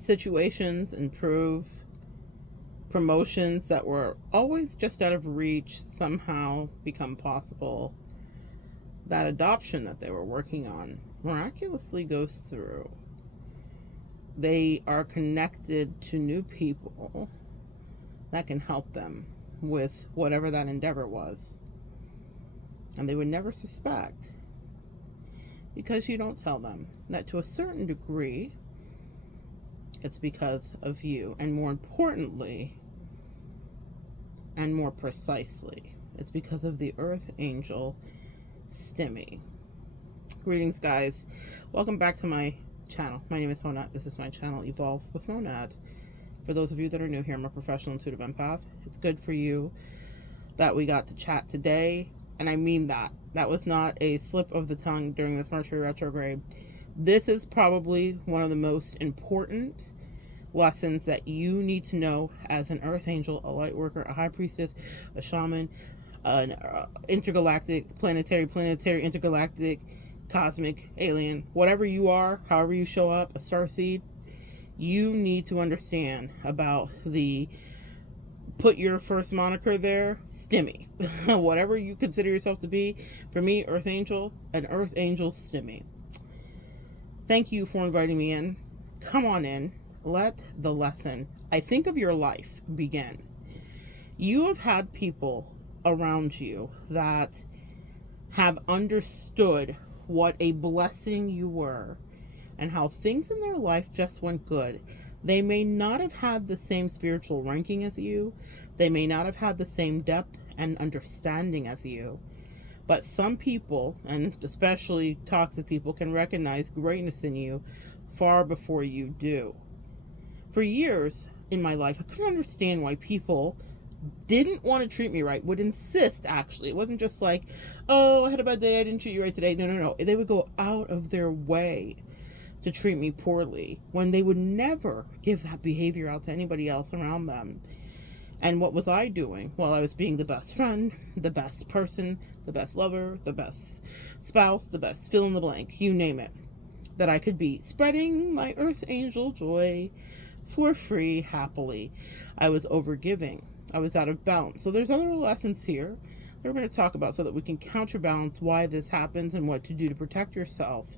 situations improve, promotions that were always just out of reach somehow become possible. That adoption that they were working on miraculously goes through. They are connected to new people that can help them with whatever that endeavor was. And they would never suspect, because you don't tell them that to a certain degree, it's because of you. And more importantly, and more precisely, it's because of the Earth Angel Stimmy. Greetings, guys. Welcome back to my channel. My name is Monette. This is my channel, Evolve with Monette. For those of you that are new here, I'm a professional intuitive empath. It's good for you that we got to chat today. And I mean that. That was not a slip of the tongue during this Mercury retrograde. This is probably one of the most important lessons that you need to know as an Earth Angel, a light worker, a high priestess, a shaman, an intergalactic, planetary, intergalactic, cosmic, alien, whatever you are, however you show up, a starseed. You need to understand about the, put your first moniker there, Stimmy. Whatever you consider yourself to be. For me, Earth Angel, an Earth Angel Stimmy. Thank you for inviting me in. Come on in. Let the lesson, I think, of your life begin. You have had people around you that have understood what a blessing you were and how things in their life just went good. They may not have had the same spiritual ranking as you. They may not have had the same depth and understanding as you. But some people, and especially toxic people, can recognize greatness in you far before you do. For years in my life, I couldn't understand why people didn't want to treat me right, would insist, actually. It wasn't just like, oh, I had a bad day, I didn't treat you right today. No. They would go out of their way to treat me poorly when they would never give that behavior out to anybody else around them. And what was I doing? Well, I was being the best friend, the best person, the best lover, the best spouse, the best fill in the blank, you name it, that I could be, spreading my Earth Angel joy for free, happily. I was overgiving. I was out of balance. So there's other lessons here that we're going to talk about so that we can counterbalance why this happens and what to do to protect yourself.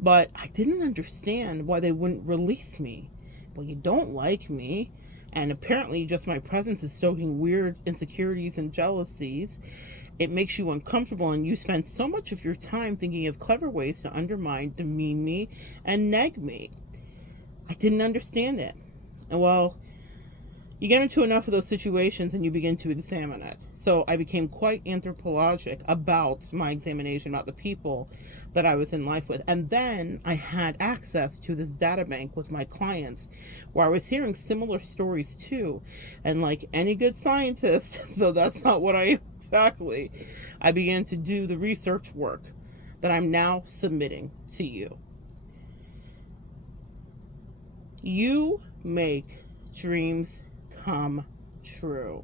But I didn't understand why they wouldn't release me. Well, you don't like me, and apparently just my presence is stoking weird insecurities and jealousies. It makes you uncomfortable, and you spend so much of your time thinking of clever ways to undermine, demean me, and neg me. I didn't understand it. And well, you get into enough of those situations and you begin to examine it. So I became quite anthropologic about my examination, about the people that I was in life with. And then I had access to this data bank with my clients where I was hearing similar stories too. And like any good scientist, though that's not what I am exactly, I began to do the research work that I'm now submitting to you. You make dreams come true.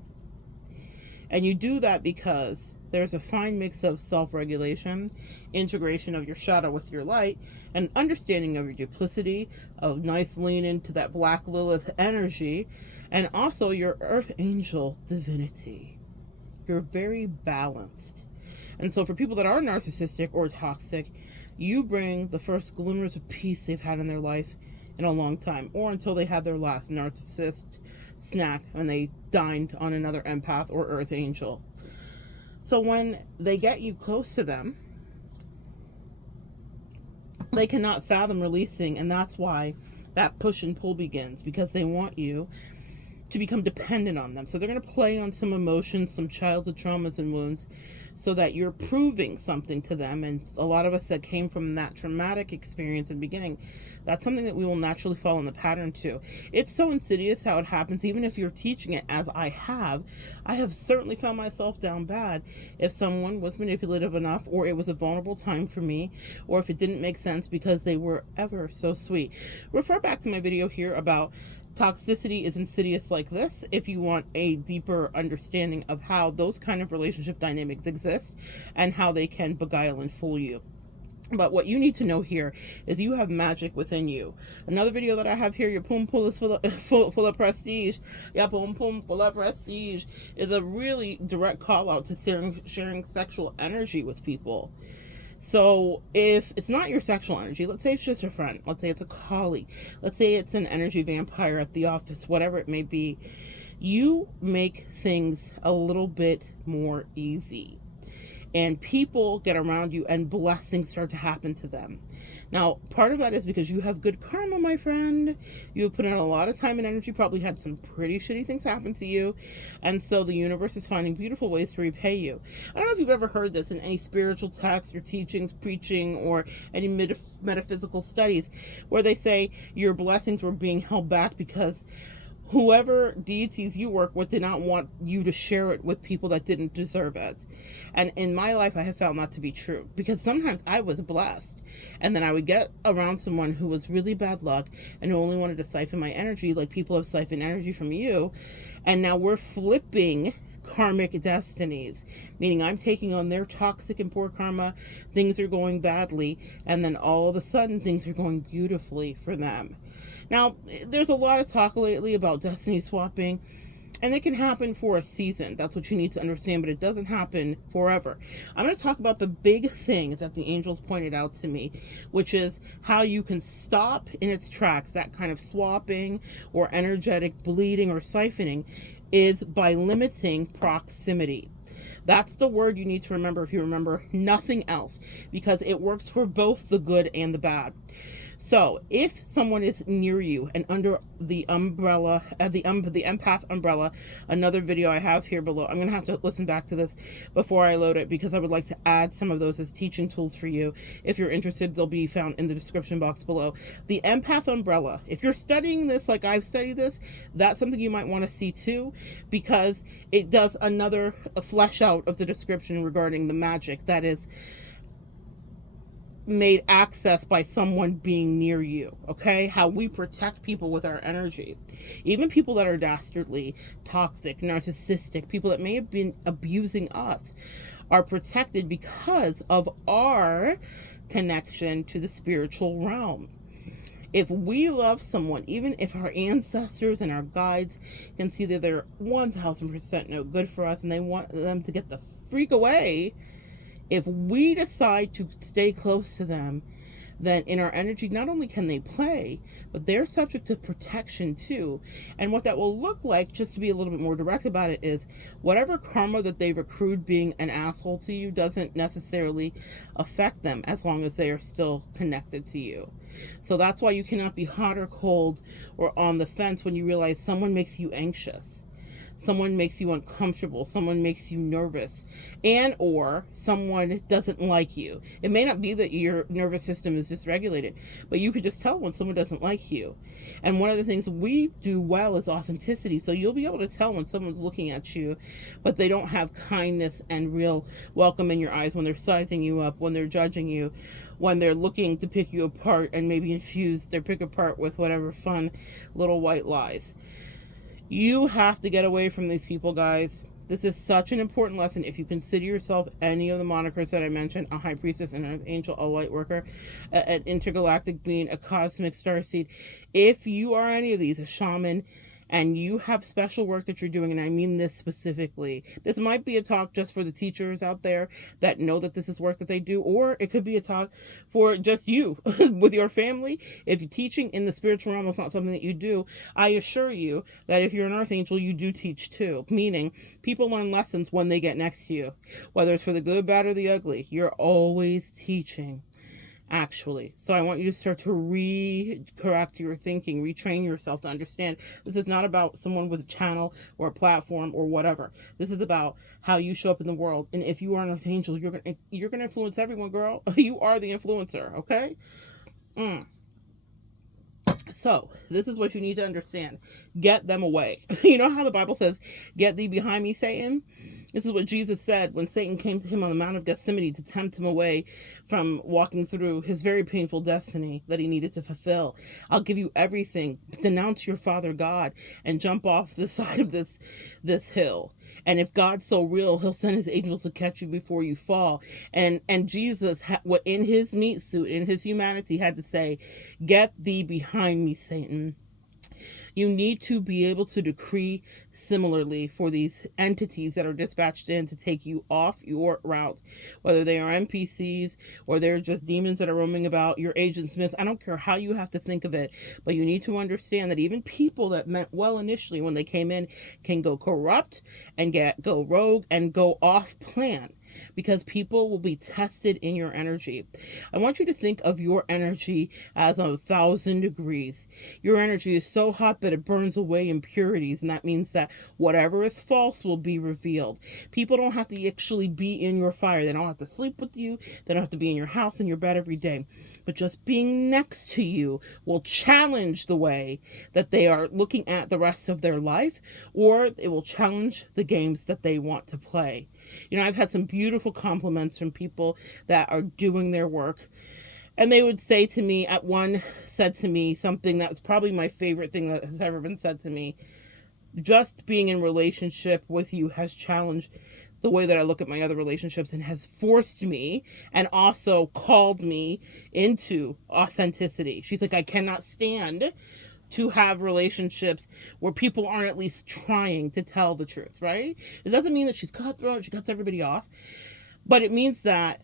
And you do that because there's a fine mix of self-regulation, integration of your shadow with your light, and understanding of your duplicity, a nice lean into that Black Lilith energy, and also your Earth Angel divinity. You're very balanced. And so for people that are narcissistic or toxic, you bring the first glimmers of peace they've had in their life in a long time, or until they had their last narcissist snack and they dined on another empath or Earth Angel. So when they get you close to them, they cannot fathom releasing, and that's why that push and pull begins, because they want you to become dependent on them. So they're going to play on some emotions, some childhood traumas and wounds, so that you're proving something to them. And a lot of us that came from that traumatic experience in the beginning, that's something that we will naturally fall in the pattern to. It's so insidious how it happens. Even if you're teaching it, as I have certainly found myself down bad if someone was manipulative enough, or it was a vulnerable time for me, or if it didn't make sense because they were ever so sweet. Refer back to my video here about toxicity is insidious like this if you want a deeper understanding of how those kind of relationship dynamics exist and how they can beguile and fool you. But what you need to know here is you have magic within you. Another video that I have here, your pum pum is full of prestige. Yeah, pum pum full of prestige is a really direct call out to sharing sexual energy with people. So if it's not your sexual energy, let's say it's just a friend, let's say it's a colleague, let's say it's an energy vampire at the office, whatever it may be, you make things a little bit more easy. And people get around you and blessings start to happen to them. Now, part of that is because you have good karma, my friend. You have put in a lot of time and energy, probably had some pretty shitty things happen to you. And so the universe is finding beautiful ways to repay you. I don't know if you've ever heard this in any spiritual texts or teachings, preaching, or any metaphysical studies, where they say your blessings were being held back because whoever deities you work with did not want you to share it with people that didn't deserve it. And in my life, I have found that to be true, because sometimes I was blessed and then I would get around someone who was really bad luck and who only wanted to siphon my energy, like people have siphoned energy from you. And now we're flipping karmic destinies, meaning I'm taking on their toxic and poor karma. Things are going badly, and then all of a sudden things are going beautifully for them. Now, there's a lot of talk lately about destiny swapping, and it can happen for a season. That's what you need to understand, but it doesn't happen forever. I'm going to talk about the big thing that the angels pointed out to me, which is how you can stop in its tracks that kind of swapping or energetic bleeding or siphoning, is by limiting proximity. That's the word you need to remember if you remember nothing else, because it works for both the good and the bad. So if someone is near you and under the umbrella, the empath umbrella, another video I have here below, I'm going to have to listen back to this before I load it, because I would like to add some of those as teaching tools for you. If you're interested, they'll be found in the description box below. The empath umbrella, if you're studying this like I've studied this, that's something you might want to see too, because it does another flesh out of the description regarding the magic that is made access by someone being near you. Okay, how we protect people with our energy, even people that are dastardly, toxic, narcissistic, people that may have been abusing us, are protected because of our connection to the spiritual realm. If we love someone, even if our ancestors and our guides can see that they're 1000% no good for us and they want them to get the freak away, if we decide to stay close to them, then in our energy, not only can they play, but they're subject to protection too. And what that will look like, just to be a little bit more direct about it, is whatever karma that they've accrued being an asshole to you doesn't necessarily affect them as long as they are still connected to you. So that's why you cannot be hot or cold or on the fence when you realize someone makes you anxious. Someone makes you uncomfortable, someone makes you nervous, and or someone doesn't like you. It may not be that your nervous system is dysregulated, but you could just tell when someone doesn't like you. And one of the things we do well is authenticity. So you'll be able to tell when someone's looking at you, but they don't have kindness and real welcome in your eyes, when they're sizing you up, when they're judging you, when they're looking to pick you apart and maybe infuse their pick apart with whatever fun little white lies. You have to get away from these people, guys. This is such an important lesson. If you consider yourself any of the monikers that I mentioned, a high priestess, an earth angel, a light worker, an intergalactic being, a cosmic starseed, if you are any of these, a shaman, and you have special work that you're doing, and I mean this specifically, this might be a talk just for the teachers out there that know that this is work that they do, or it could be a talk for just you with your family. If teaching in the spiritual realm is not something that you do, I assure you that if you're an earth angel, you do teach too, meaning people learn lessons when they get next to you, whether it's for the good, bad, or the ugly. You're always teaching, actually. So I want you to start to correct your thinking, retrain yourself to understand this is not about someone with a channel or a platform or whatever. This is about how you show up in the world. And if you are an earth angel, you're gonna influence everyone, girl. You are the influencer, okay? So this is what you need to understand. Get them away. You know how the Bible says, "Get thee behind me, Satan"? This is what Jesus said when Satan came to him on the Mount of Gethsemane to tempt him away from walking through his very painful destiny that he needed to fulfill. I'll give you everything. Denounce your father God and jump off the side of this hill. And if God's so real, he'll send his angels to catch you before you fall. And Jesus, in his meat suit, in his humanity, had to say, "Get thee behind me, Satan." You need to be able to decree similarly for these entities that are dispatched in to take you off your route, whether they are NPCs or they're just demons that are roaming about, your agent Smiths. I don't care how you have to think of it, but you need to understand that even people that meant well initially when they came in can go corrupt and go rogue and go off plan, because people will be tested in your energy. I want you to think of your energy as 1,000 degrees. Your energy is so hot that it burns away impurities, and that means that whatever is false will be revealed. People don't have to actually be in your fire. They don't have to sleep with you. They don't have to be in your house, in your bed every day. But just being next to you will challenge the way that they are looking at the rest of their life, or it will challenge the games that they want to play. You know, I've had some beautiful compliments from people that are doing their work. And they would say to me, said to me something that was probably my favorite thing that has ever been said to me. Just being in relationship with you has challenged the way that I look at my other relationships and has forced me and also called me into authenticity. She's like, I cannot stand to have relationships where people aren't at least trying to tell the truth, right? It doesn't mean that she's cutthroat, she cuts everybody off, but it means that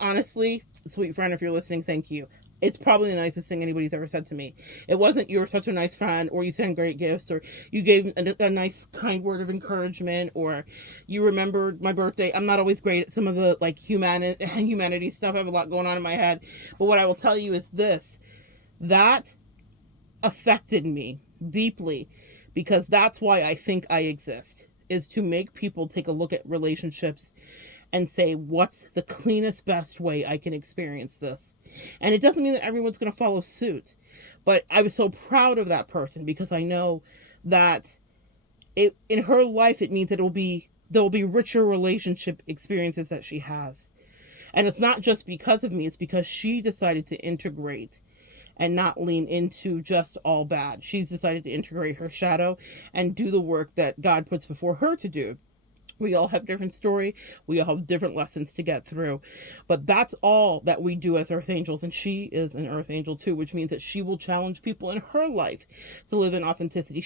honestly, sweet friend, if you're listening, thank you. It's probably the nicest thing anybody's ever said to me. It wasn't "you're such a nice friend," or "you send great gifts," or "you gave a nice kind word of encouragement," or "you remembered my birthday." I'm not always great at some of the humanity stuff. I have a lot going on in my head. But what I will tell you is this: that affected me deeply, because that's why I think I exist, is to make people take a look at relationships and say, what's the cleanest, best way I can experience this? And it doesn't mean that everyone's going to follow suit, but I was so proud of that person, because I know that in her life, it means that there'll be richer relationship experiences that she has. And it's not just because of me, it's because she decided to integrate and not lean into just all bad. She's decided to integrate her shadow and do the work that God puts before her to do. We all have different story. We all have different lessons to get through. But that's all that we do as Earth Angels. And she is an Earth Angel too, which means that she will challenge people in her life to live in authenticity.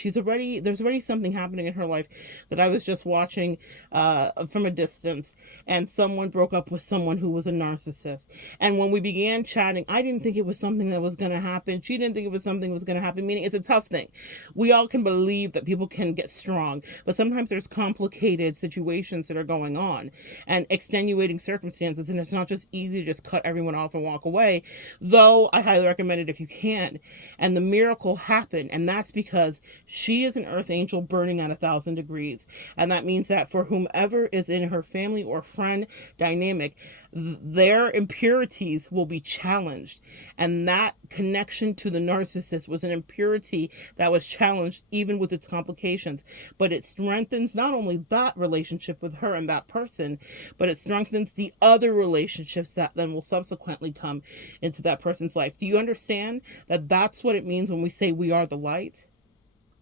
There's already something happening in her life that I was just watching from a distance. And someone broke up with someone who was a narcissist. And when we began chatting, I didn't think it was something that was going to happen. She didn't think it was something that was going to happen, meaning it's a tough thing. We all can believe that people can get strong, but sometimes there's complicated situations that are going on and extenuating circumstances, and it's not just easy to just cut everyone off and walk away, though I highly recommend it if you can. And the miracle happened, and that's because she is an Earth Angel burning at 1,000 degrees, and that means that for whomever is in her family or friend dynamic, their impurities will be challenged. And that connection to the narcissist was an impurity that was challenged, even with its complications. But it strengthens not only that relationship with her and that person, but it strengthens the other relationships that then will subsequently come into that person's life. Do you understand that that's what it means when we say we are the light?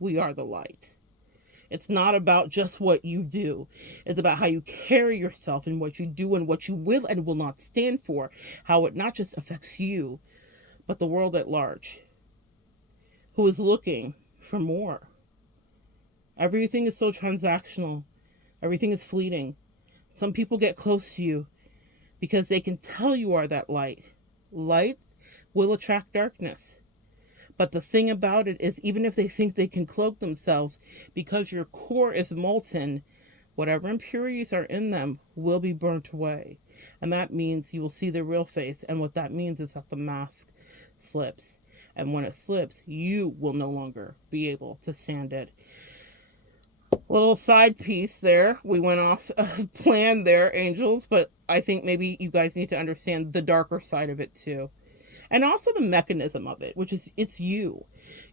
We are the light. It's not about just what you do. It's about how you carry yourself and what you do and what you will and will not stand for. How it not just affects you, but the world at large, who is looking for more. Everything is so transactional. Everything is fleeting. Some people get close to you because they can tell you are that light. Light will attract darkness. But the thing about it is, even if they think they can cloak themselves, because your core is molten, whatever impurities are in them will be burnt away. And that means you will see the real face. And what that means is that the mask slips. And when it slips, you will no longer be able to stand it. Little side piece there. We went off plan there, angels, but I think maybe you guys need to understand the darker side of it too. And also the mechanism of it, which is it's you.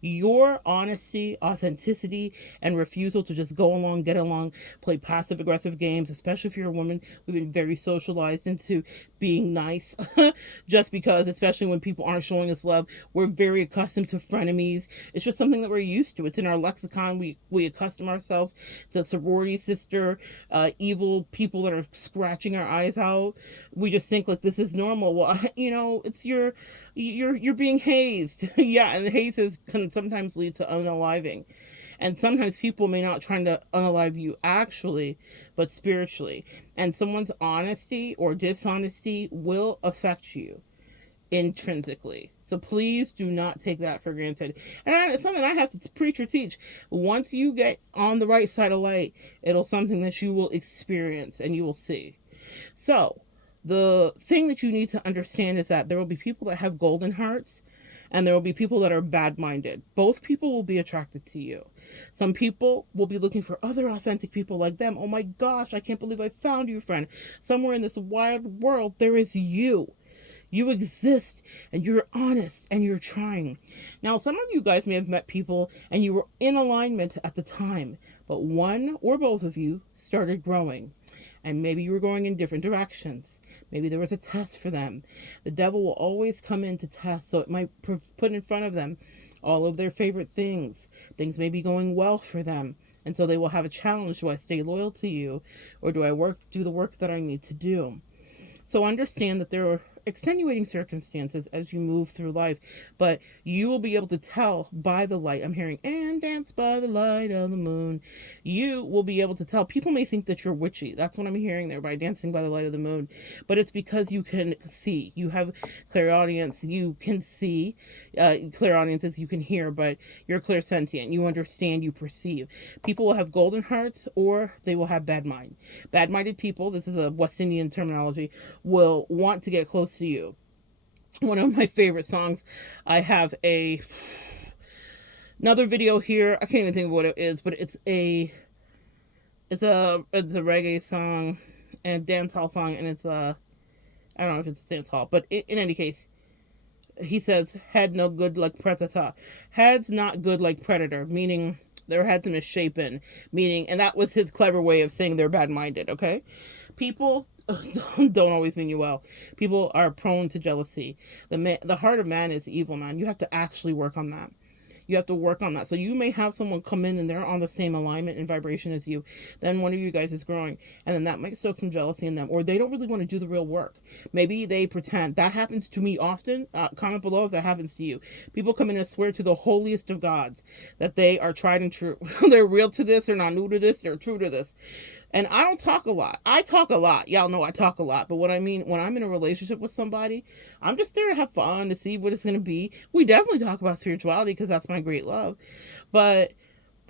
Your honesty, authenticity, and refusal to just go along, get along, play passive aggressive games, especially if you're a woman. We've been very socialized into being nice just because, especially when people aren't showing us love, we're very accustomed to frenemies. It's just something that we're used to. It's in our lexicon. We accustom ourselves to sorority sister, evil people that are scratching our eyes out. We just think like this is normal. Well, it's you're being hazed. Yeah, and hazes can sometimes lead to unaliving. And sometimes people may not try to unalive you actually, but spiritually. And someone's honesty or dishonesty will affect you intrinsically. So please do not take that for granted. And it's something I have to preach or teach. Once you get on the right side of light, it'll something that you will experience and you will see. So the thing that you need to understand is that there will be people that have golden hearts and there will be people that are bad-minded. Both people will be attracted to you. Some people will be looking for other authentic people like them. Oh my gosh, I can't believe I found you, friend. Somewhere in this wide world, there is you. You exist and you're honest and you're trying. Now, some of you guys may have met people and you were in alignment at the time, but one or both of you started growing. And maybe you were going in different directions. Maybe there was a test for them. The devil will always come in to test, so it might put in front of them all of their favorite things. Things may be going well for them. And so they will have a challenge. Do I stay loyal to you? Or do I do the work that I need to do? So understand that there are extenuating circumstances as you move through life, but you will be able to tell by the light. I'm hearing, and dance by the light of the moon. You will be able to tell. People may think that you're witchy. That's what I'm hearing there, by dancing by the light of the moon. But it's because you can see. You have clairaudience. You can see. Clairaudience is you can hear, but you're clairsentient. You understand, you perceive. People will have golden hearts or they will have bad mind. Bad-minded people, this is a West Indian terminology, will want to get close to you. One of my favorite songs, I have another video here. I can't even think of what it is, but it's a reggae song and dance hall song, and it's I don't know if it's dance hall, but in any case, he says, head no good like predator. Head's not good like predator, meaning their head's misshapen, meaning, and that was his clever way of saying they're bad-minded, okay? People don't always mean you well. People are prone to jealousy. The heart of man is evil, man. You have to actually work on that. You have to work on that. So you may have someone come in and they're on the same alignment and vibration as you. Then one of you guys is growing. And then that might stoke some jealousy in them. Or they don't really want to do the real work. Maybe they pretend. That happens to me often. Comment below if that happens to you. People come in and swear to the holiest of gods that they are tried and true. They're real to this. They're not new to this. They're true to this. And I don't talk a lot. I talk a lot. Y'all know I talk a lot. But what I mean, when I'm in a relationship with somebody, I'm just there to have fun, to see what it's going to be. We definitely talk about spirituality because that's my great love. But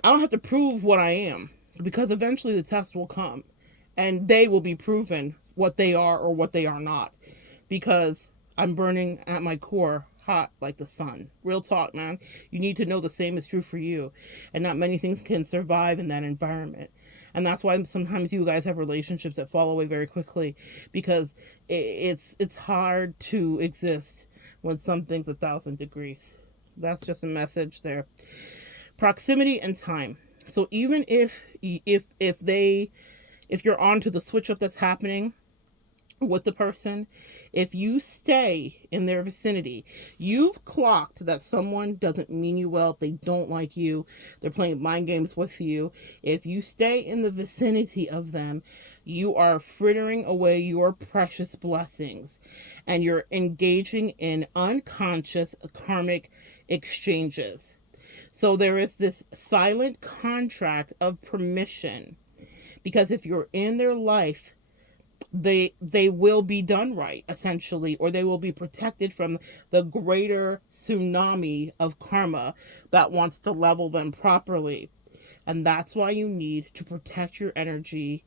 I don't have to prove what I am, because eventually the test will come. And they will be proven what they are or what they are not. Because I'm burning at my core hot like the sun. Real talk, man. You need to know the same is true for you. And not many things can survive in that environment. And that's why sometimes you guys have relationships that fall away very quickly, because it's hard to exist when something's 1,000 degrees. That's just a message there. Proximity and time. So even if you're onto the switch up that's happening with the person, if you stay in their vicinity, you've clocked that someone doesn't mean you well, they don't like you, they're playing mind games with you. If you stay in the vicinity of them, you are frittering away your precious blessings, and you're engaging in unconscious karmic exchanges. So there is this silent contract of permission, because if you're in their life, they will be done right, essentially, or they will be protected from the greater tsunami of karma that wants to level them properly. And that's why you need to protect your energy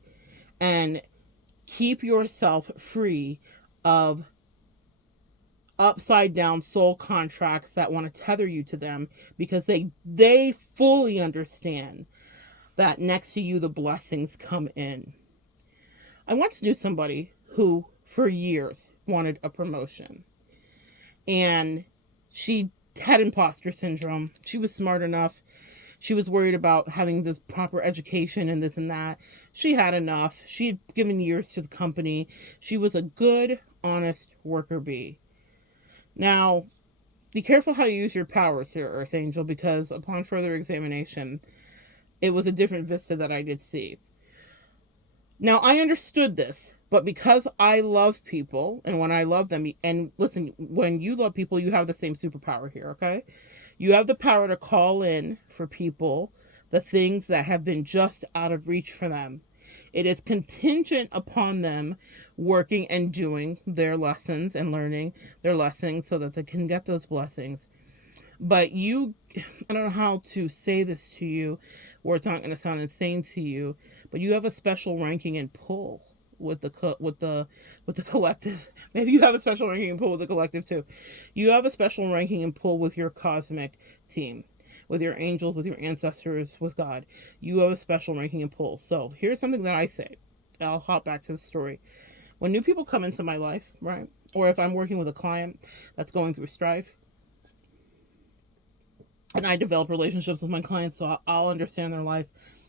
and keep yourself free of upside down soul contracts that want to tether you to them, because they fully understand that next to you the blessings come in. I once knew somebody who, for years, wanted a promotion. And she had imposter syndrome. She was smart enough. She was worried about having this proper education and this and that. She had enough. She had given years to the company. She was a good, honest worker bee. Now, be careful how you use your powers here, Earth Angel, because upon further examination, it was a different vista that I did see. Now, I understood this, but because I love people, and when I love them, and listen, when you love people, you have the same superpower here, okay? You have the power to call in for people the things that have been just out of reach for them. It is contingent upon them working and doing their lessons and learning their lessons so that they can get those blessings. But I don't know how to say this to you, or it's not going to sound insane to you, but you have a special ranking and pull with the collective. Maybe you have a special ranking and pull with the collective too. You have a special ranking and pull with your cosmic team, with your angels, with your ancestors, with God. You have a special ranking and pull. So here's something that I say. I'll hop back to the story. When new people come into my life, right? Or if I'm working with a client that's going through strife, and I develop relationships with my clients, so I'll understand their life.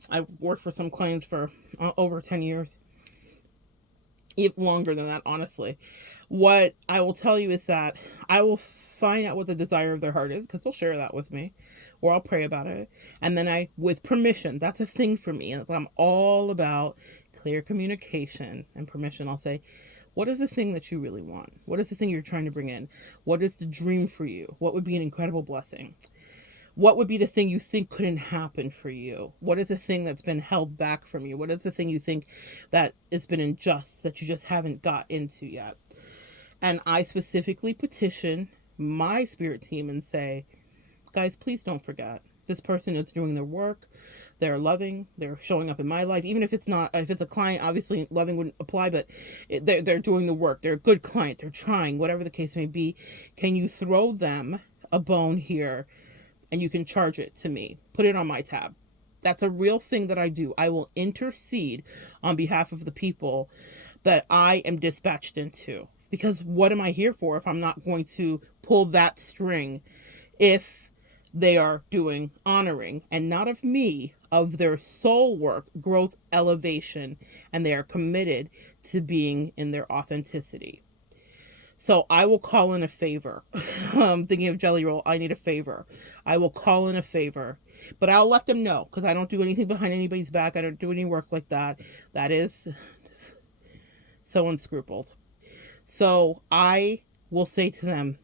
I've worked for some clients for over 10 years, even longer than that, honestly. What I will tell you is that I will find out what the desire of their heart is, because they'll share that with me, or I'll pray about it. And then with permission, that's a thing for me. I'm all about clear communication and permission. I'll say, what is the thing that you really want? What is the thing you're trying to bring in? What is the dream for you? What would be an incredible blessing? What would be the thing you think couldn't happen for you? What is the thing that's been held back from you? What is the thing you think that has been unjust that you just haven't got into yet? And I specifically petition my spirit team and say, guys, please don't forget. This person is doing their work. They're loving. They're showing up in my life. Even if it's a client, obviously loving wouldn't apply, but they're doing the work. They're a good client. They're trying, whatever the case may be. Can you throw them a bone here? And you can charge it to me. Put it on my tab. That's a real thing that I do. I will intercede on behalf of the people that I am dispatched into. Because what am I here for if I'm not going to pull that string if they are doing honoring, and not of me, of their soul work, growth, elevation, and they are committed to being in their authenticity. So I will call in a favor. I'm thinking of Jelly Roll. I need a favor. I will call in a favor. But I'll let them know, because I don't do anything behind anybody's back. I don't do any work like that. That is so unscrupuled. So I will say to them,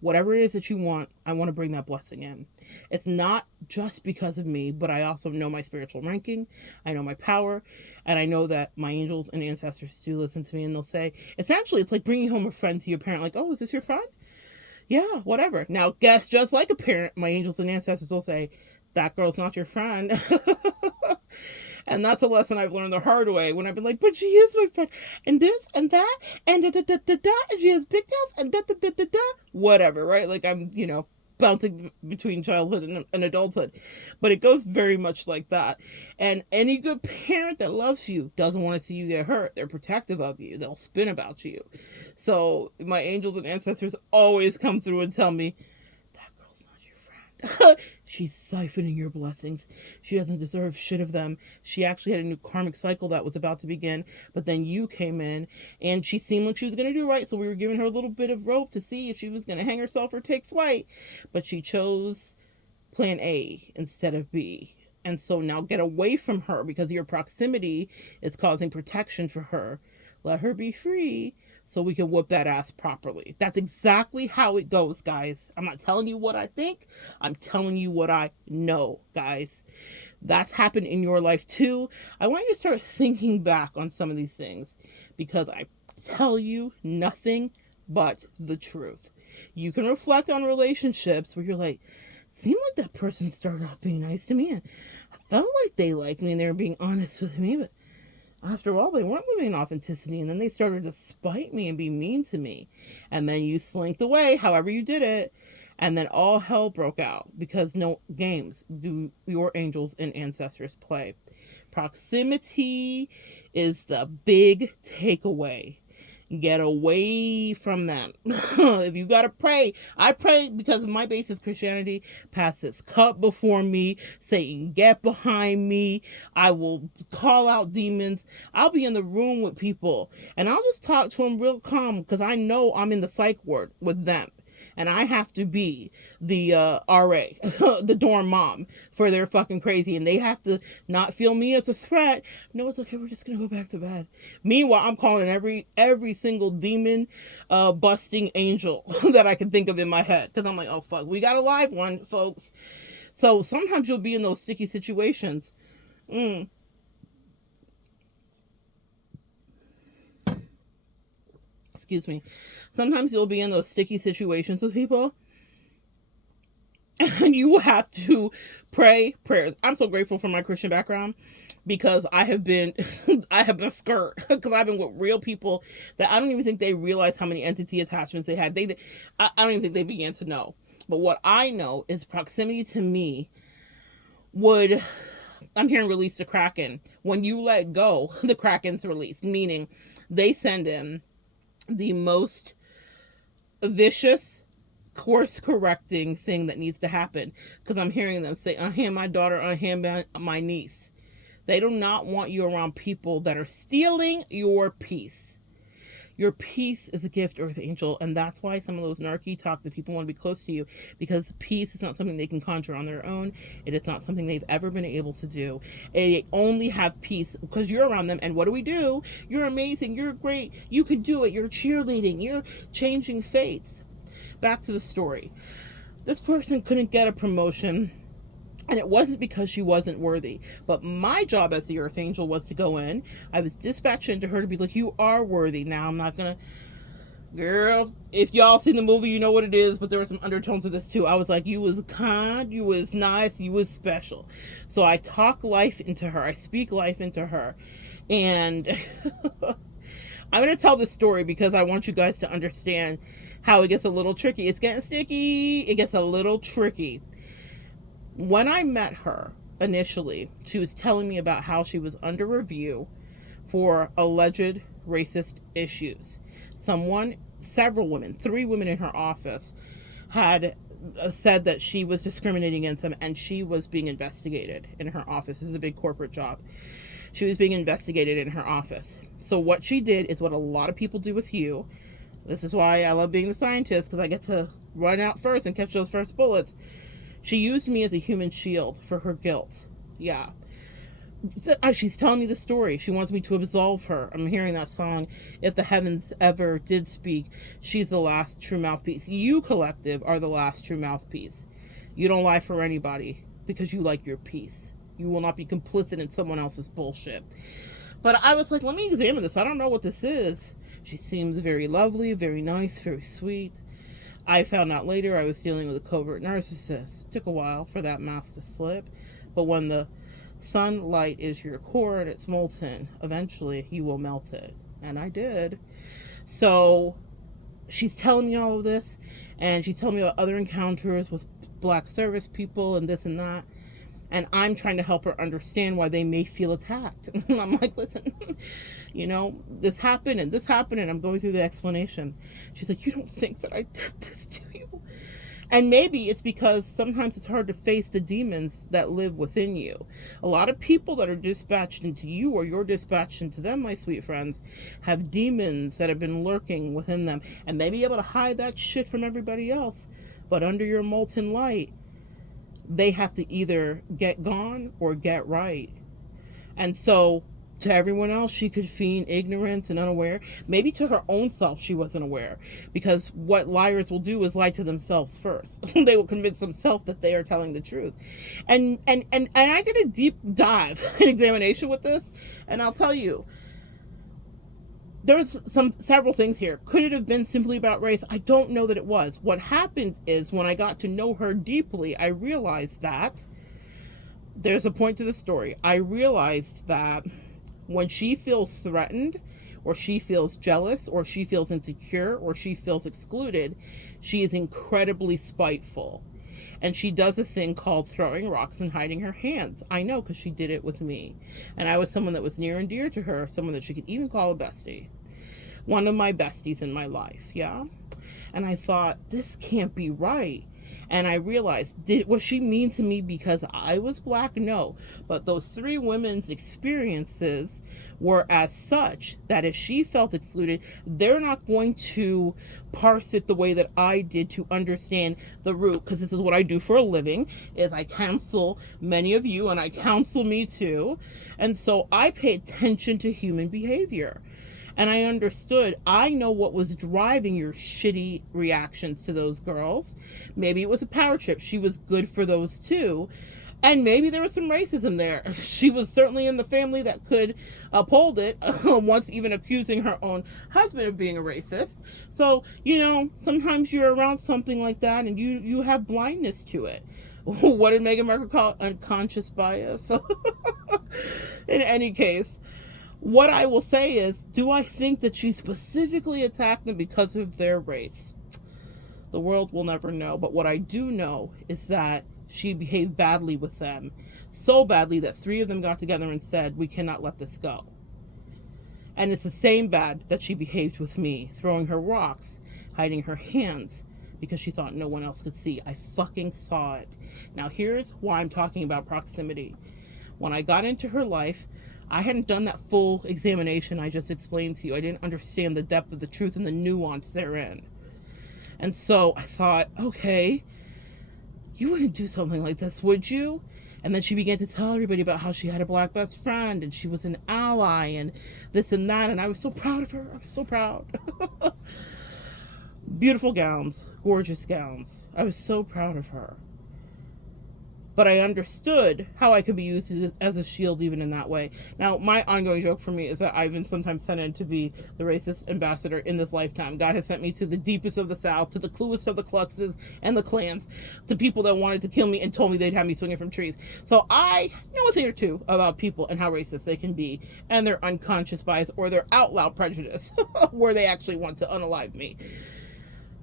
whatever it is that you want, I want to bring that blessing in. It's not just because of me, but I also know my spiritual ranking. I know my power. And I know that my angels and ancestors do listen to me, and they'll say, essentially, it's like bringing home a friend to your parent. Like, oh, is this your friend? Yeah, whatever. Now, guess just like a parent, my angels and ancestors will say, that girl's not your friend. And that's a lesson I've learned the hard way, when I've been like, but she is my friend, and this and that, and da da da da da, and she has pigtails, and da da da da da, whatever, right? Like I'm, bouncing between childhood and adulthood. But it goes very much like that. And any good parent that loves you doesn't want to see you get hurt. They're protective of you. They'll spin about you. So my angels and ancestors always come through and tell me, she's siphoning your blessings. She doesn't deserve shit of them. She actually had a new karmic cycle that was about to begin, but then you came in and she seemed like she was going to do right, so we were giving her a little bit of rope to see if she was going to hang herself or take flight, but she chose plan A instead of B. And so now get away from her, because your proximity is causing protection for her. Let her be free so we can whoop that ass properly. That's exactly how it goes, guys. I'm not telling you what I think. I'm telling you what I know, guys. That's happened in your life too. I want you to start thinking back on some of these things, because I tell you nothing but the truth. You can reflect on relationships where you're like, seemed like that person started off being nice to me, and I felt like they liked me and they were being honest with me, but after all, they weren't living in authenticity, and then they started to spite me and be mean to me. And then you slinked away, however you did it, and then all hell broke out, because no games do your angels and ancestors play. Proximity is the big takeaway. Get away from them. If you gotta pray, I pray because my base is Christianity. Pass this cup before me. Satan, get behind me. I will call out demons. I'll be in the room with people and I'll just talk to them real calm because I know I'm in the psych ward with them. And I have to be the RA, the dorm mom for their fucking crazy. And they have to not feel me as a threat. No, it's okay. We're just going to go back to bed. Meanwhile, I'm calling every single demon busting angel that I can think of in my head. Because I'm like, oh, fuck, we got a live one, folks. So sometimes you'll be in those sticky situations. Excuse me. Sometimes you'll be in those sticky situations with people and you will have to pray prayers. I'm so grateful for my Christian background because I have been scared because I've been with real people that I don't even think they realize how many entity attachments they had. I don't even think they began to know. But what I know is proximity to me I'm hearing release the Kraken. When you let go, the Kraken's released, meaning they send in the most vicious, course correcting thing that needs to happen. Because I'm hearing them say, unhand my daughter, unhand my niece. They do not want you around people that are stealing your peace. Your peace is a gift, Earth Angel, and that's why some of those narky talk to people want to be close to you, because peace is not something they can conjure on their own. It is not something they've ever been able to do. They only have peace because you're around them, and what do? You're amazing, you're great, you can do it, you're cheerleading, you're changing fates. Back to the story. This person couldn't get a promotion, and it wasn't because she wasn't worthy. But my job as the Earth Angel was to go in. I was dispatched into her to be like, you are worthy. Now, I'm not going to... Girl, if y'all seen the movie, you know what it is. but there were some undertones of this too. I was like, you was kind, you was nice, you was special. So I talk life into her. I speak life into her. And I'm going to tell this story because I want you guys to understand how it gets a little tricky. It's getting sticky. It gets a little tricky. When I met her initially, she was telling me about how she was under review for alleged racist issues. Several women, 3 women in her office had said that she was discriminating against them, and she was being investigated in her office. This is a big corporate job. She was being investigated in her office. So what she did is what a lot of people do with you. This is why I love being the scientist, because I get to run out first and catch those first bullets. She used me as a human shield for her guilt. Yeah. She's telling me the story. She wants me to absolve her. I'm hearing that song, If the Heavens Ever Did Speak, she's the last true mouthpiece. You, collective, are the last true mouthpiece. You don't lie for anybody because you like your peace. You will not be complicit in someone else's bullshit. But I was like, let me examine this. I don't know what this is. She seems very lovely, very nice, very sweet. I found out later I was dealing with a covert narcissist. It took a while for that mask to slip, but when the sunlight is your core and it's molten, eventually you will melt it. And I did. So she's telling me all of this, and she's telling me about other encounters with black service people and this and that. And I'm trying to help her understand why they may feel attacked. I'm like, listen, this happened and I'm going through the explanation. She's like, you don't think that I did this to you? And maybe it's because sometimes it's hard to face the demons that live within you. A lot of people that are dispatched into you or you're dispatched into them, my sweet friends, have demons that have been lurking within them. And they may be able to hide that shit from everybody else. But under your molten light, they have to either get gone or get right. And so to everyone else, she could feign ignorance and unaware. Maybe to her own self, she wasn't aware. Because what liars will do is lie to themselves first. They will convince themselves that they are telling the truth. And I did a deep dive and examination with this. And I'll tell you, there's several things here. Could it have been simply about race? I don't know that it was. What happened is when I got to know her deeply, I realized that there's a point to the story. I realized that when she feels threatened, or she feels jealous, or she feels insecure, or she feels excluded, she is incredibly spiteful. And she does a thing called throwing rocks and hiding her hands. I know, because she did it with me. And I was someone that was near and dear to her, someone that she could even call a bestie. one of my besties in my life, yeah? And I thought, this can't be right. And I realized, was she mean to me because I was black? No. But those three women's experiences were as such that if she felt excluded, they're not going to parse it the way that I did to understand the root. Because this is what I do for a living, is I counsel many of you, and I counsel me too. And so I pay attention to human behavior. And I understood, I know what was driving your shitty reactions to those girls. Maybe it was a power trip. She was good for those too. And maybe there was some racism there. She was certainly in the family that could uphold it, once even accusing her own husband of being a racist. So, sometimes you're around something like that and you have blindness to it. What did Meghan Markle call it? Unconscious bias. In any case, what I will say is, do I think that she specifically attacked them because of their race? The world will never know. But what I do know is that she behaved badly with them. So badly that three of them got together and said, we cannot let this go. And it's the same bad that she behaved with me, throwing her rocks, hiding her hands, because she thought no one else could see. I fucking saw it. Now here's why I'm talking about proximity. When I got into her life, I hadn't done that full examination I just explained to you. I didn't understand the depth of the truth and the nuance therein. And so I thought, okay, you wouldn't do something like this, would you? And then she began to tell everybody about how she had a black best friend and she was an ally and this and that. And I was so proud of her. I was so proud. Beautiful gowns, gorgeous gowns. I was so proud of her. But I understood how I could be used as a shield even in that way. Now, my ongoing joke for me is that I've been sometimes sent to be the racist ambassador in this lifetime. God has sent me to the deepest of the South, to the clueless of the Kluxes and the clans, to people that wanted to kill me and told me they'd have me swinging from trees. So I know a thing or two about people and how racist they can be, and their unconscious bias or their out loud prejudice, where they actually want to unalive me.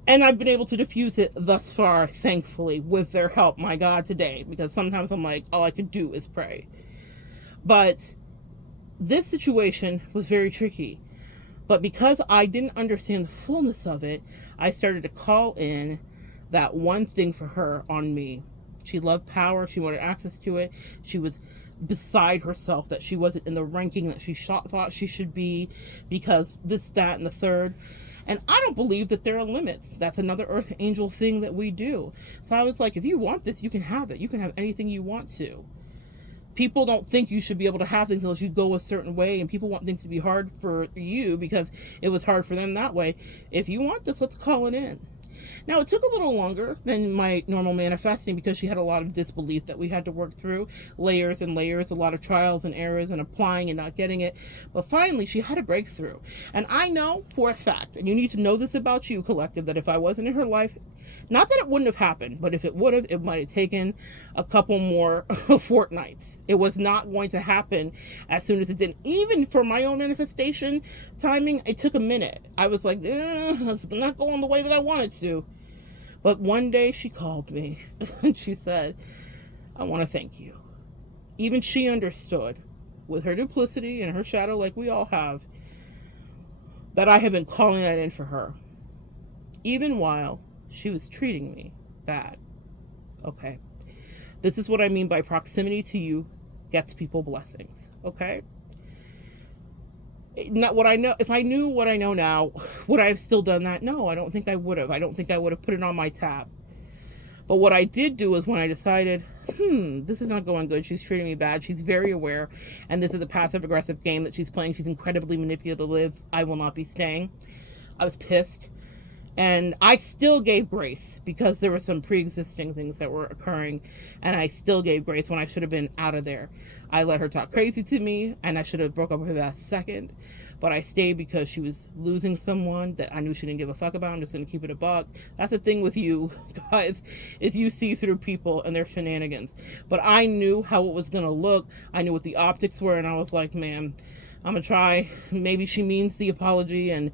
And I've been able to diffuse it thus far, thankfully, with their help, my God, today. Because sometimes I'm like, all I could do is pray. But this situation was very tricky. But because I didn't understand the fullness of it, I started to call in that one thing for her on me. She loved power. She wanted access to it. She was beside herself that she wasn't in the ranking that she thought she should be because this, that, and the third. And I don't believe that there are limits. That's another earth angel thing that we do. So I was like, if you want this, you can have it. You can have anything you want to. People don't think you should be able to have things unless you go a certain way, and people want things to be hard for you because it was hard for them that way. If you want this, let's call it in. Now, it took a little longer than my normal manifesting because she had a lot of disbelief that we had to work through, layers and layers, a lot of trials and errors and applying and not getting it. But finally, she had a breakthrough. And I know for a fact, and you need to know this about you, collective, that if I wasn't in her life, not that it wouldn't have happened, but if it would have, it might have taken a couple more fortnights. It was not going to happen as soon as it did. Even for my own manifestation timing, it took a minute. I was like, it's not going the way that I wanted to. But one day she called me and she said, I want to thank you. Even she understood, with her duplicity and her shadow like we all have, that I had been calling that in for her. Even while she was treating me bad. Okay. This is what I mean by proximity to you gets people blessings. Okay. Not what I know. If I knew what I know now, would I have still done that? No, I don't think I would have. I don't think I would have put it on my tab. But what I did do is when I decided, this is not going good. She's treating me bad. She's very aware. And this is a passive aggressive game that she's playing. She's incredibly manipulative. I will not be staying. I was pissed. And I still gave grace because there were some pre-existing things that were occurring. And I still gave grace when I should have been out of there. I let her talk crazy to me and I should have broke up with her that second. But I stayed because she was losing someone that I knew she didn't give a fuck about. I'm just going to keep it a buck. That's the thing with you guys, is you see through people and their shenanigans. But I knew how it was going to look. I knew what the optics were. And I was like, man, I'm going to try. Maybe she means the apology and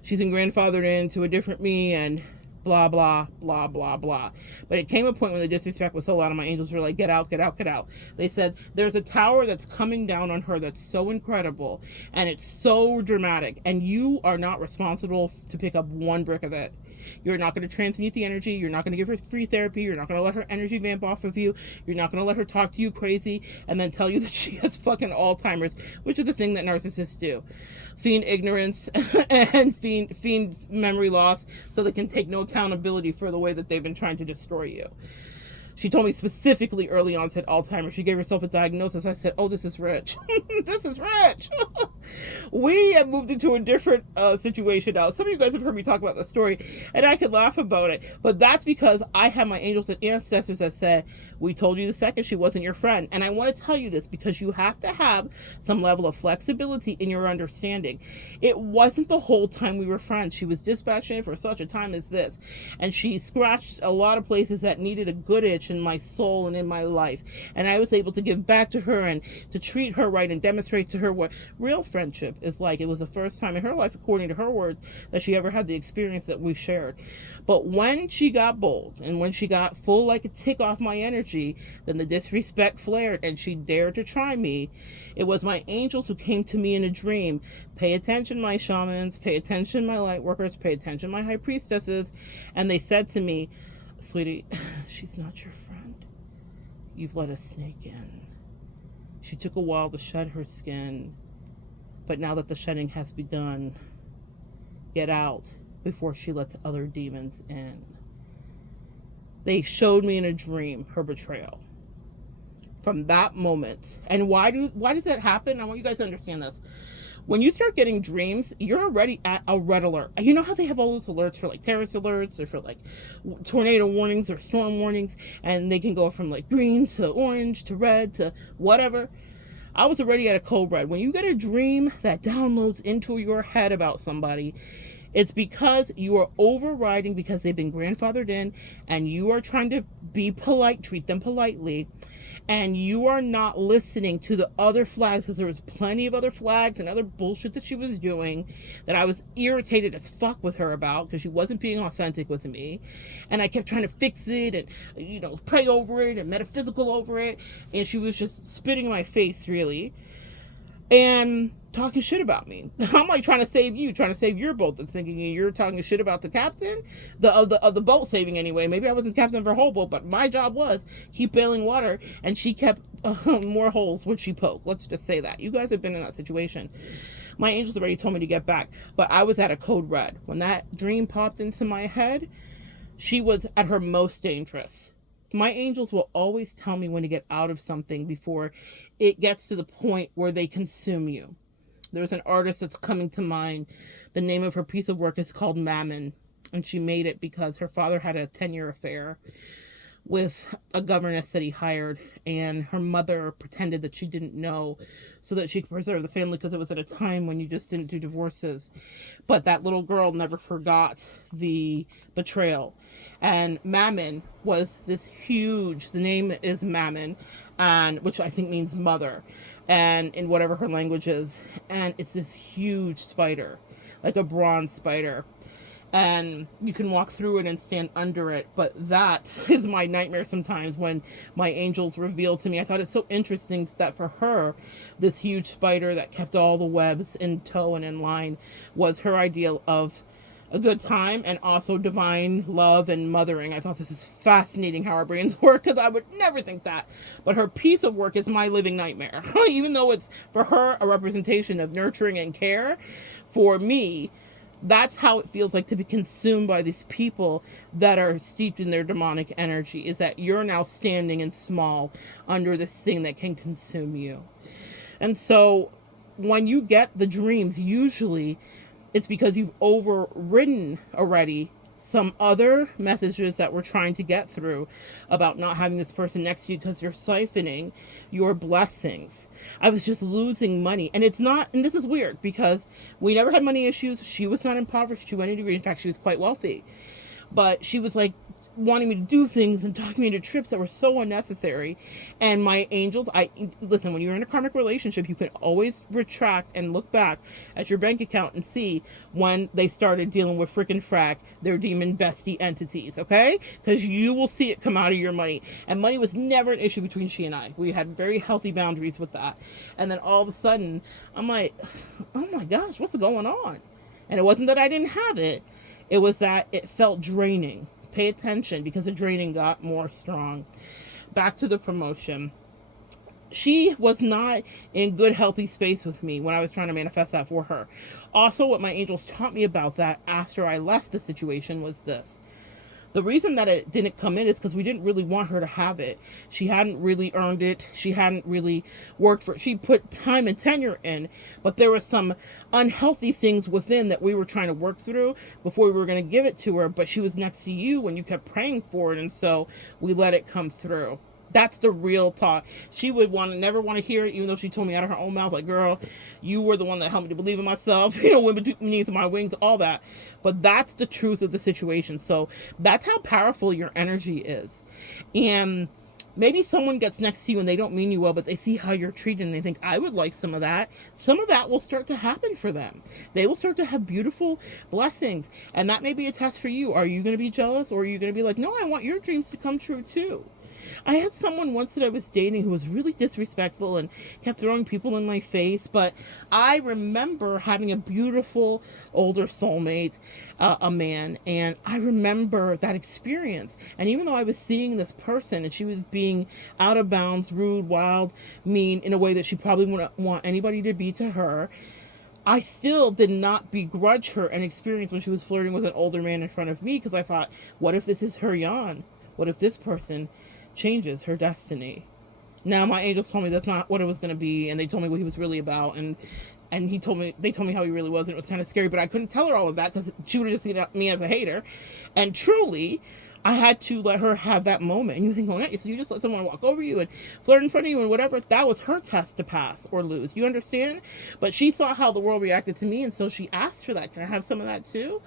she's been grandfathered into a different me, and blah, blah, blah, blah, blah. But it came a point when the disrespect was so loud and my angels were like, get out, get out, get out. They said, there's a tower that's coming down on her that's so incredible and it's so dramatic, and you are not responsible to pick up one brick of it. You're not going to transmute the energy. You're not going to give her free therapy. You're not going to let her energy vamp off of you. You're not going to let her talk to you crazy and then tell you that she has fucking Alzheimer's, which is a thing that narcissists do. Feign ignorance and feign memory loss so they can take no accountability for the way that they've been trying to destroy you. She told me specifically early on, said Alzheimer's. She gave herself a diagnosis. I said, oh, this is rich. This is rich. We have moved into a different situation now. Some of you guys have heard me talk about the story, and I could laugh about it. But that's because I have my angels and ancestors that said, we told you the second she wasn't your friend. And I want to tell you this because you have to have some level of flexibility in your understanding. It wasn't the whole time we were friends. She was dispatched in for such a time as this. And she scratched a lot of places that needed a good itch in my soul and in my life, and I was able to give back to her and to treat her right and demonstrate to her what real friendship is like. It was the first time in her life, according to her words, that she ever had the experience that we shared. But when she got bold and when she got full like a tick off my energy, then the disrespect flared and she dared to try me. It was my angels who came to me in a dream. Pay attention, my shamans, pay attention, my light workers, pay attention, my high priestesses. And they said to me, sweetie, she's not your friend. You've let a snake in. She took a while to shed her skin, but now that the shedding has begun, get out before she lets other demons in. They showed me in a dream her betrayal. From that moment, and why does that happen? I want you guys to understand this. When you start getting dreams, you're already at a red alert. You know how they have all those alerts for like terrorist alerts or for like tornado warnings or storm warnings, and they can go from like green to orange to red to whatever. I was already at a code red. When you get a dream that downloads into your head about somebody, it's because you are overriding because they've been grandfathered in and you are trying to be polite, treat them politely, and you are not listening to the other flags because there was plenty of other flags and other bullshit that she was doing that I was irritated as fuck with her about because she wasn't being authentic with me. And I kept trying to fix it and, you know, pray over it and metaphysical over it. And she was just spitting in my face, really, and talking shit about me. I'm like trying to save you, trying to save your boat, that's thinking you're talking shit about the captain of the boat saving anyway. Maybe I wasn't captain of her whole boat, but my job was keep bailing water, and she kept more holes would she poke. Let's just say that. You guys have been in that situation. My angels already told me to get back, but I was at a code red. When that dream popped into my head, she was at her most dangerous. My angels will always tell me when to get out of something before it gets to the point where they consume you. There's an artist that's coming to mind. The name of her piece of work is called Mammon, and she made it because her father had a 10-year affair with a governess that he hired, and her mother pretended that she didn't know so that she could preserve the family because it was at a time when you just didn't do divorces. But that little girl never forgot the betrayal. And Mammon was this huge, the name is Mammon, and which I think means mother, and in whatever her language is, and it's this huge spider, like a bronze spider. And you can walk through it and stand under it, but that is my nightmare sometimes when my angels reveal to me. I thought it's so interesting that for her, this huge spider that kept all the webs in tow and in line was her ideal of a good time and also divine love and mothering. I thought this is fascinating how our brains work, because I would never think that. But her piece of work is my living nightmare. Even though it's for her a representation of nurturing and care, for me, that's how it feels like to be consumed by these people that are steeped in their demonic energy, is that you're now standing in small under this thing that can consume you. And so when you get the dreams, usually it's because you've overridden already some other messages that we're trying to get through about not having this person next to you because you're siphoning your blessings. I was just losing money. And it's not, and this is weird because we never had money issues. She was not impoverished to any degree. In fact, she was quite wealthy. But she was like wanting me to do things and talking me into trips that were so unnecessary. And my angels, listen, when you're in a karmic relationship, you can always retract and look back at your bank account and see when they started dealing with freaking frack, their demon bestie entities, okay? Because you will see it come out of your money. And money was never an issue between she and I. We had very healthy boundaries with that. And then all of a sudden, I'm like, oh my gosh, what's going on? And it wasn't that I didn't have it. It was that it felt draining. Pay attention, because the draining got more strong. Back to the promotion. She was not in good, healthy space with me when I was trying to manifest that for her. Also, what my angels taught me about that after I left the situation was this. The reason that it didn't come in is because we didn't really want her to have it. She hadn't really earned it. She hadn't really worked for it. She put time and tenure in, but there were some unhealthy things within that we were trying to work through before we were going to give it to her. But she was next to you when you kept praying for it, and so we let it come through. That's the real talk. She would never want to hear it, even though she told me out of her own mouth, like, girl, you were the one that helped me to believe in myself, went beneath my wings, all that. But that's the truth of the situation. So that's how powerful your energy is. And maybe someone gets next to you and they don't mean you well, but they see how you're treated and they think, I would like some of that. Some of that will start to happen for them. They will start to have beautiful blessings. And that may be a test for you. Are you going to be jealous, or are you going to be like, no, I want your dreams to come true too? I had someone once that I was dating who was really disrespectful and kept throwing people in my face, but I remember having a beautiful older soulmate, a man, and I remember that experience. And even though I was seeing this person and she was being out of bounds, rude, wild, mean, in a way that she probably wouldn't want anybody to be to her, I still did not begrudge her an experience when she was flirting with an older man in front of me, because I thought, what if this is her yawn? What if this person changes her destiny? Now my angels told me that's not what it was going to be, and they told me what he was really about, and they told me how he really was, and it was kind of scary, but I couldn't tell her all of that because she would have just seen me as a hater. And truly, I had to let her have that moment. And you think, oh, so you just let someone walk over you and flirt in front of you and whatever? That was her test to pass or lose. You understand? But she saw how the world reacted to me, and so she asked for that. Can I have some of that too?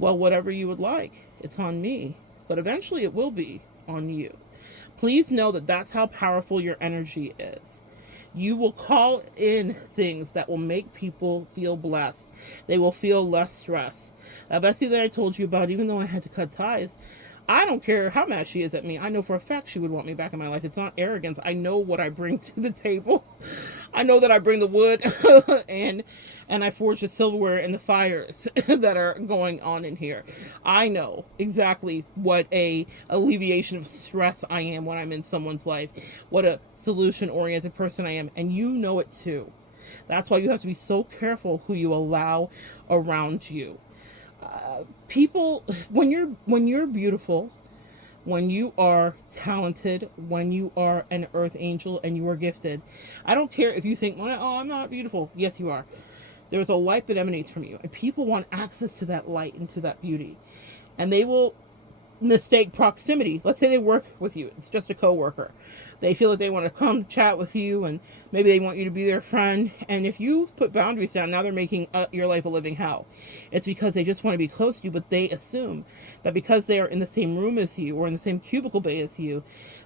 Well, whatever you would like. It's on me. But eventually it will be on you. Please know that that's how powerful your energy is. You will call in things that will make people feel blessed. They will feel less stressed. That bestie that I told you about, even though I had to cut ties, I don't care how mad she is at me. I know for a fact she would want me back in my life. It's not arrogance. I know what I bring to the table. I know that I bring the wood and I forge the silverware and the fires that are going on in here. I know exactly what a alleviation of stress I am when I'm in someone's life. What a solution-oriented person I am. And you know it too. That's why you have to be so careful who you allow around you. People, when you're beautiful, when you are talented, when you are an earth angel and you are gifted, I don't care if you think, oh, I'm not beautiful. Yes, you are. There's a light that emanates from you, and people want access to that light and to that beauty, and they will mistake proximity. Let's say they work with you. It's just a coworker. They feel that they want to come chat with you, and maybe they want you to be their friend. And if you put boundaries down, now they're making your life a living hell. It's because they just want to be close to you, but they assume that because they are in the same room as you or in the same cubicle bay as you,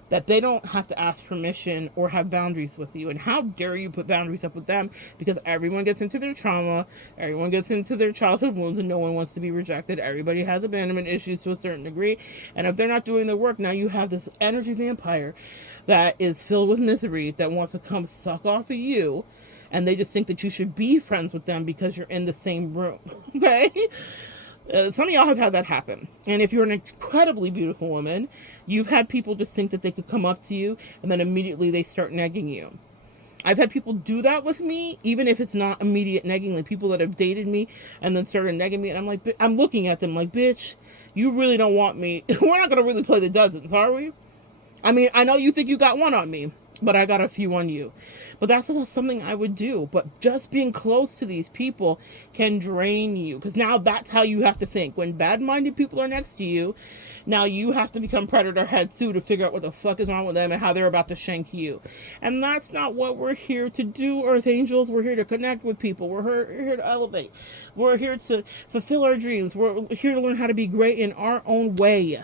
that they don't have to ask permission or have boundaries with you. And how dare you put boundaries up with them? Because everyone gets into their trauma, everyone gets into their childhood wounds, and no one wants to be rejected. Everybody has abandonment issues to a certain degree. And if they're not doing their work, now you have this energy vampire that is filled with misery that wants to come suck off of you. And they just think that you should be friends with them because you're in the same room. Okay? Some of y'all have had that happen. And if you're an incredibly beautiful woman, you've had people just think that they could come up to you and then immediately they start negging you. I've had people do that with me, even if it's not immediate negging, like people that have dated me and then started negging me. And I'm like, I'm looking at them like, bitch, you really don't want me. We're not going to really play the dozens, are we? I mean, I know you think you got one on me, but I got a few on you. But that's not something I would do. But just being close to these people can drain you, because now that's how you have to think. When bad-minded people are next to you, now you have to become predator head too to figure out what the fuck is wrong with them and how they're about to shank you. And that's not what we're here to do, Earth Angels. We're here to connect with people. We're here to elevate. We're here to fulfill our dreams. We're here to learn how to be great in our own way.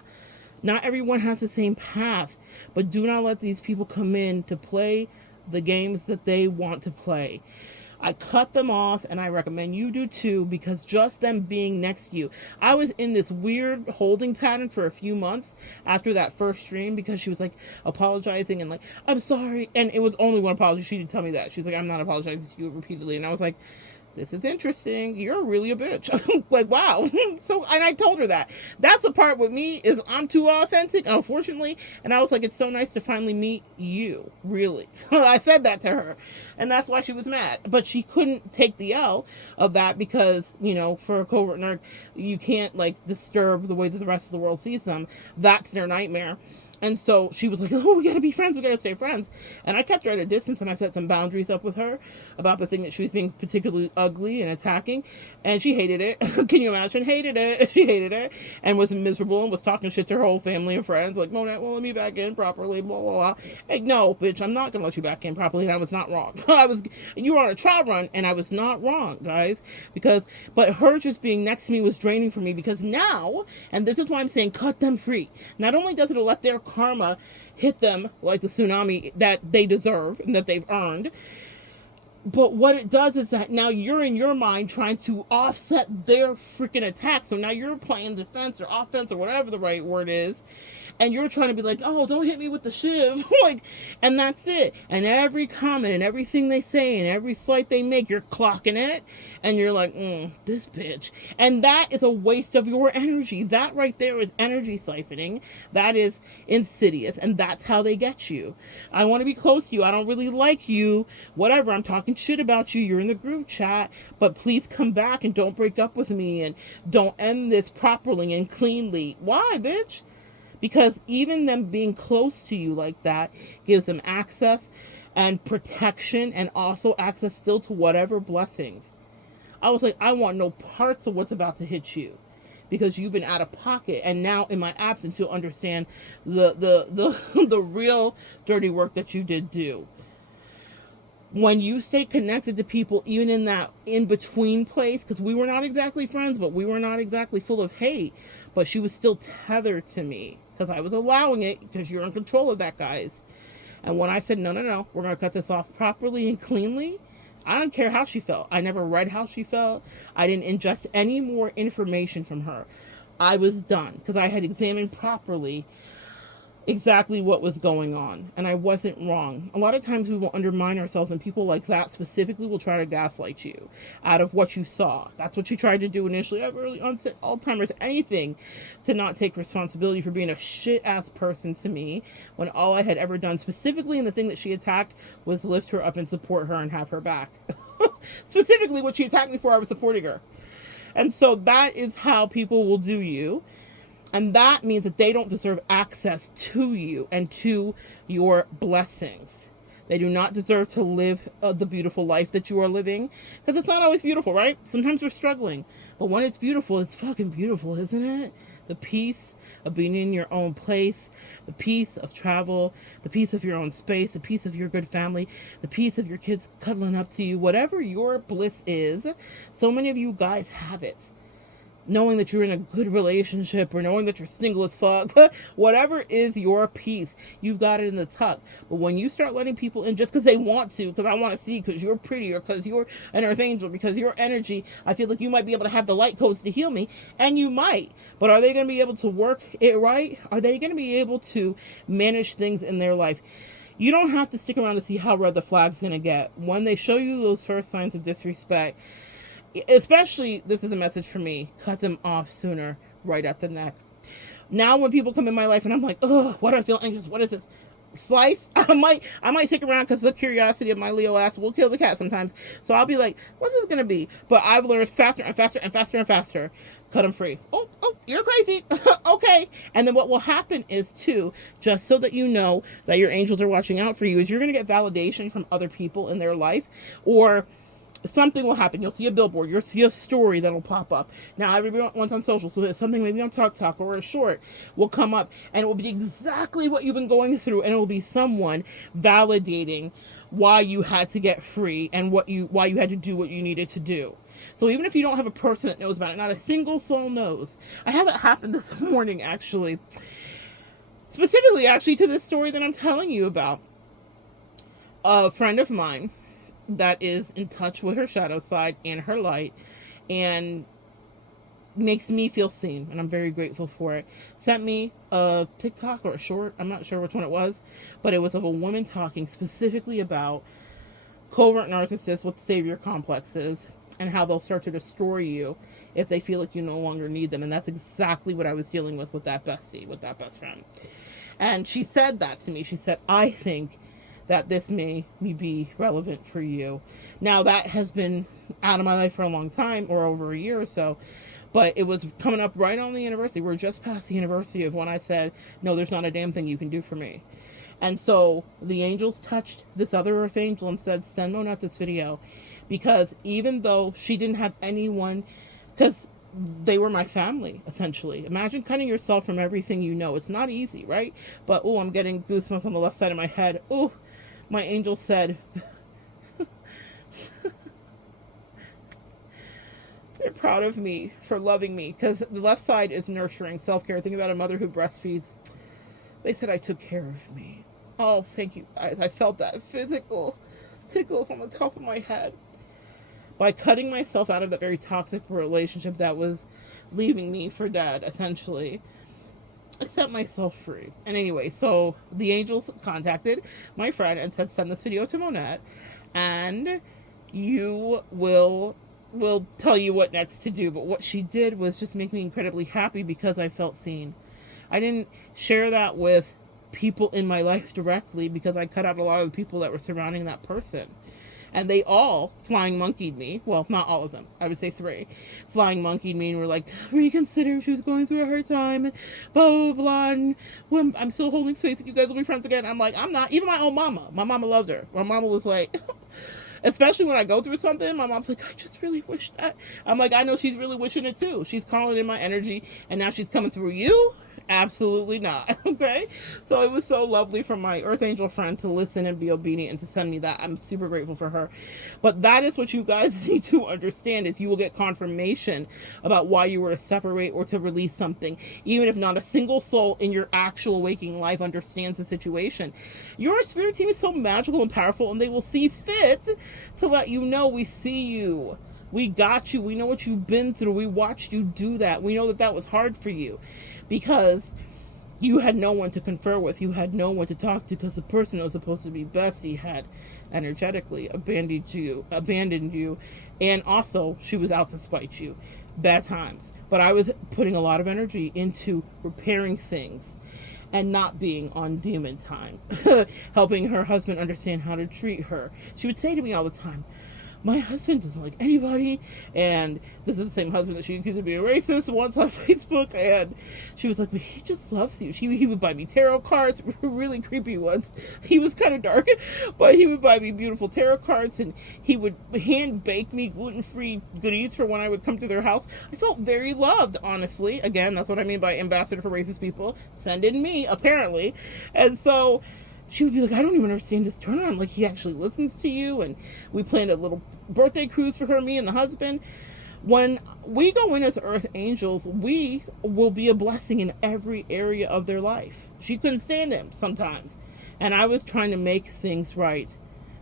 Not everyone has the same path, but do not let these people come in to play the games that they want to play. I cut them off, and I recommend you do too, because just them being next to you. I was in this weird holding pattern for a few months after that first stream, because she was like apologizing and like, I'm sorry. And it was only one apology. She didn't tell me that. She's like, I'm not apologizing to you repeatedly. And I was like, this is interesting. You're really a bitch. Like, wow. So, and I told her that. That's the part with me, is I'm too authentic, unfortunately. And I was like, it's so nice to finally meet you. Really. I said that to her. And that's why she was mad. But she couldn't take the L of that, because, you know, for a covert nerd, you can't like disturb the way that the rest of the world sees them. That's their nightmare. And so she was like, oh, we got to be friends. We got to stay friends. And I kept her at a distance, and I set some boundaries up with her about the thing that she was being particularly ugly and attacking. And she hated it. Can you imagine? Hated it. She hated it and was miserable and was talking shit to her whole family and friends. Like, Monette won't let me back in properly, blah, blah, blah. Like, no, bitch, I'm not going to let you back in properly. And I was not wrong. You were on a trial run, and I was not wrong, guys. But her just being next to me was draining for me, because now, and this is why I'm saying cut them free. Not only does it let their karma hit them like the tsunami that they deserve and that they've earned, but what it does is that now you're in your mind trying to offset their freaking attack. So now you're playing defense or offense or whatever the right word is, and you're trying to be like, oh, don't hit me with the shiv. Like, and that's it. And every comment and everything they say and every slight they make, you're clocking it, and you're like, this bitch. And that is a waste of your energy. That right there is energy siphoning. That is insidious, and that's how they get you. I want to be close to you. I don't really like you. Whatever. I'm talking shit about you. You're in the group chat, but please come back and don't break up with me, and don't end this properly and cleanly. Why, bitch? Because even them being close to you like that gives them access and protection, and also access still to whatever blessings. I was like, I want no parts of what's about to hit you, because you've been out of pocket, and now in my absence you'll understand the real dirty work that you did do. When you stay connected to people, even in that in-between place, because we were not exactly friends, but we were not exactly full of hate, but she was still tethered to me, because I was allowing it, because you're in control of that, guys. And when I said, no, we're going to cut this off properly and cleanly, I don't care how she felt. I never read how she felt. I didn't ingest any more information from her. I was done, because I had examined properly exactly what was going on, and I wasn't wrong. A lot of times we will undermine ourselves, and people like that specifically will try to gaslight you out of what you saw. That's what she tried to do initially. I have early onset Alzheimer's, anything to not take responsibility for being a shit ass person to me, when all I had ever done, specifically in the thing that she attacked, was lift her up and support her and have her back. Specifically what she attacked me for, I was supporting her. And so that is how people will do you. And that means that they don't deserve access to you and to your blessings. They do not deserve to live the beautiful life that you are living, because it's not always beautiful, right? Sometimes we're struggling, but when it's beautiful, it's fucking beautiful, isn't it? The peace of being in your own place, the peace of travel, the peace of your own space, the peace of your good family, the peace of your kids cuddling up to you, whatever your bliss is. So many of you guys have it. Knowing that you're in a good relationship, or knowing that you're single as fuck, whatever is your peace, you've got it in the tuck. But when you start letting people in just because they want to, because I want to see, because you're pretty, or because you're an earth angel, because your energy, I feel like you might be able to have the light codes to heal me, and you might, but are they going to be able to work it right? Are they going to be able to manage things in their life? You don't have to stick around to see how red the flag's going to get. When they show you those first signs of disrespect, especially, this is a message for me, cut them off sooner, right at the neck. Now when people come in my life and I'm like, oh, what do I feel anxious? What is this? Slice? I might stick around, because the curiosity of my Leo ass will kill the cat sometimes. So I'll be like, what's this gonna be? But I've learned faster and faster and faster and faster. Cut them free. Oh, you're crazy. Okay. And then what will happen is, too, just so that you know that your angels are watching out for you, is you're gonna get validation from other people in their life, or something will happen. You'll see a billboard. You'll see a story that'll pop up. Now, everyone's on social, so something maybe on TikTok or a short will come up, and it will be exactly what you've been going through, and it will be someone validating why you had to get free and why you had to do what you needed to do. So even if you don't have a person that knows about it, not a single soul knows. I had that happen this morning, actually. Specifically, actually, to this story that I'm telling you about. A friend of mine that is in touch with her shadow side and her light, and makes me feel seen, and I'm very grateful for it, sent me a TikTok or a short, I'm not sure which one it was, but it was of a woman talking specifically about covert narcissists with savior complexes and how they'll start to destroy you if they feel like you no longer need them. And that's exactly what I was dealing with that bestie, with that best friend. And she said that to me. She said, I think that this may be relevant for you. Now, that has been out of my life for a long time, or over a year or so, but it was coming up right on the anniversary. We're just past the anniversary of when I said, no, there's not a damn thing you can do for me. And so the angels touched this other earth angel and said, send Monette this video, because even though she didn't have anyone, because they were my family, essentially. Imagine cutting yourself from everything you know. It's not easy, right? But, oh, I'm getting goosebumps on the left side of my head. Oh, my angel said, they're proud of me for loving me, because the left side is nurturing, self-care. Think about a mother who breastfeeds. They said I took care of me. Oh, thank you guys. I felt that physical tickles on the top of my head. By cutting myself out of that very toxic relationship that was leaving me for dead, essentially, I set myself free. And anyway, so the angels contacted my friend and said, send this video to Monette, and you will tell you what next to do. But what she did was just make me incredibly happy, because I felt seen. I didn't share that with people in my life directly, because I cut out a lot of the people that were surrounding that person. And they all flying monkeyed me. Well, not all of them. I would say 3. Flying monkeyed me and were like, reconsider, she was going through a hard time, and blah, blah, blah. And when I'm still holding space, and you guys will be friends again. I'm like, I'm not. Even my own mama. My mama loved her. My mama was like, especially when I go through something, my mom's like, I just really wish that. I'm like, I know she's really wishing it too. She's calling in my energy, and now she's coming through you? Absolutely not. Okay, so it was so lovely for my earth angel friend to listen and be obedient and to send me that. I'm super grateful for her. But that is what you guys need to understand, is you will get confirmation about why you were to separate or to release something, even if not a single soul in your actual waking life understands the situation. Your spirit team is so magical and powerful, and they will see fit to let you know, we see you, we got you, we know what you've been through, we watched you do that, we know that that was hard for you, because you had no one to confer with, you had no one to talk to, because the person that was supposed to be bestie had energetically abandoned you, and also she was out to spite you. Bad times. But I was putting a lot of energy into repairing things and not being on demon time, helping her husband understand how to treat her. She would say to me all the time, my husband doesn't like anybody, and this is the same husband that she accused of being racist once on Facebook, and she was like, but he just loves you. He would buy me tarot cards, really creepy ones. He was kind of dark, but he would buy me beautiful tarot cards, and he would hand bake me gluten-free goodies for when I would come to their house. I felt very loved, honestly. Again, that's what I mean by ambassador for racist people. Send in me, apparently. And so she would be like, I don't even understand this turnaround. Like, he actually listens to you. And we planned a little birthday cruise for her, me and the husband. When we go in as earth angels, we will be a blessing in every area of their life. She couldn't stand him sometimes. And I was trying to make things right.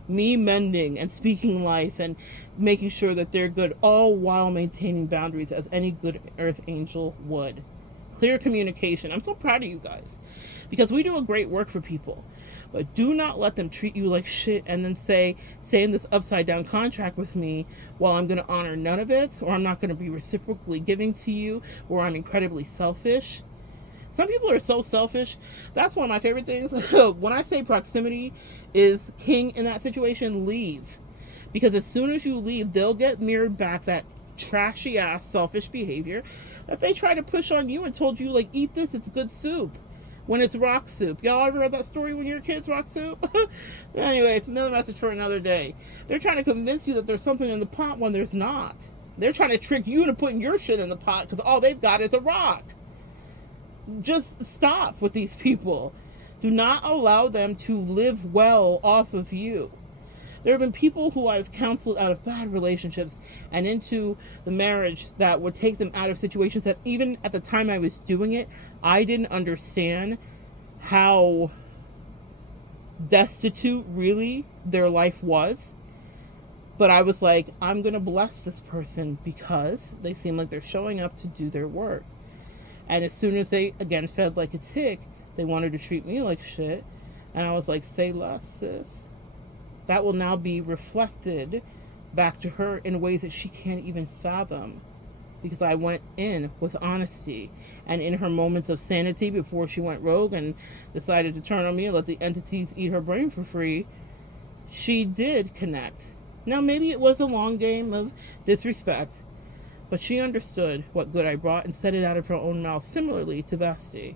Me mending and speaking life and making sure that they're good, all while maintaining boundaries as any good earth angel would. Clear communication. I'm so proud of you guys, because we do a great work for people, but do not let them treat you like shit and then say in this upside down contract with me, well, I'm going to honor none of it, or I'm not going to be reciprocally giving to you, or I'm incredibly selfish. Some people are so selfish. That's one of my favorite things. When I say proximity is king in that situation, leave. Because as soon as you leave, they'll get mirrored back that trashy ass selfish behavior that they try to push on you and told you, like, eat this, it's good soup, when it's rock soup. Y'all ever read that story when you were kids, rock soup? Anyway, another message for another day. They're trying to convince you that there's something in the pot when there's not. They're trying to trick you into putting your shit in the pot because all they've got is a rock. Just stop with these people. Do not allow them to live well off of you. There have been people who I've counseled out of bad relationships and into the marriage that would take them out of situations that even at the time I was doing it, I didn't understand how destitute really their life was. But I was like, I'm going to bless this person because they seem like they're showing up to do their work. And as soon as they, again, felt like a tick, they wanted to treat me like shit. And I was like, say less, sis. That will now be reflected back to her in ways that she can't even fathom. Because I went in with honesty. And in her moments of sanity before she went rogue and decided to turn on me and let the entities eat her brain for free, she did connect. Now, maybe it was a long game of disrespect, but she understood what good I brought and said it out of her own mouth, similarly to Bestie.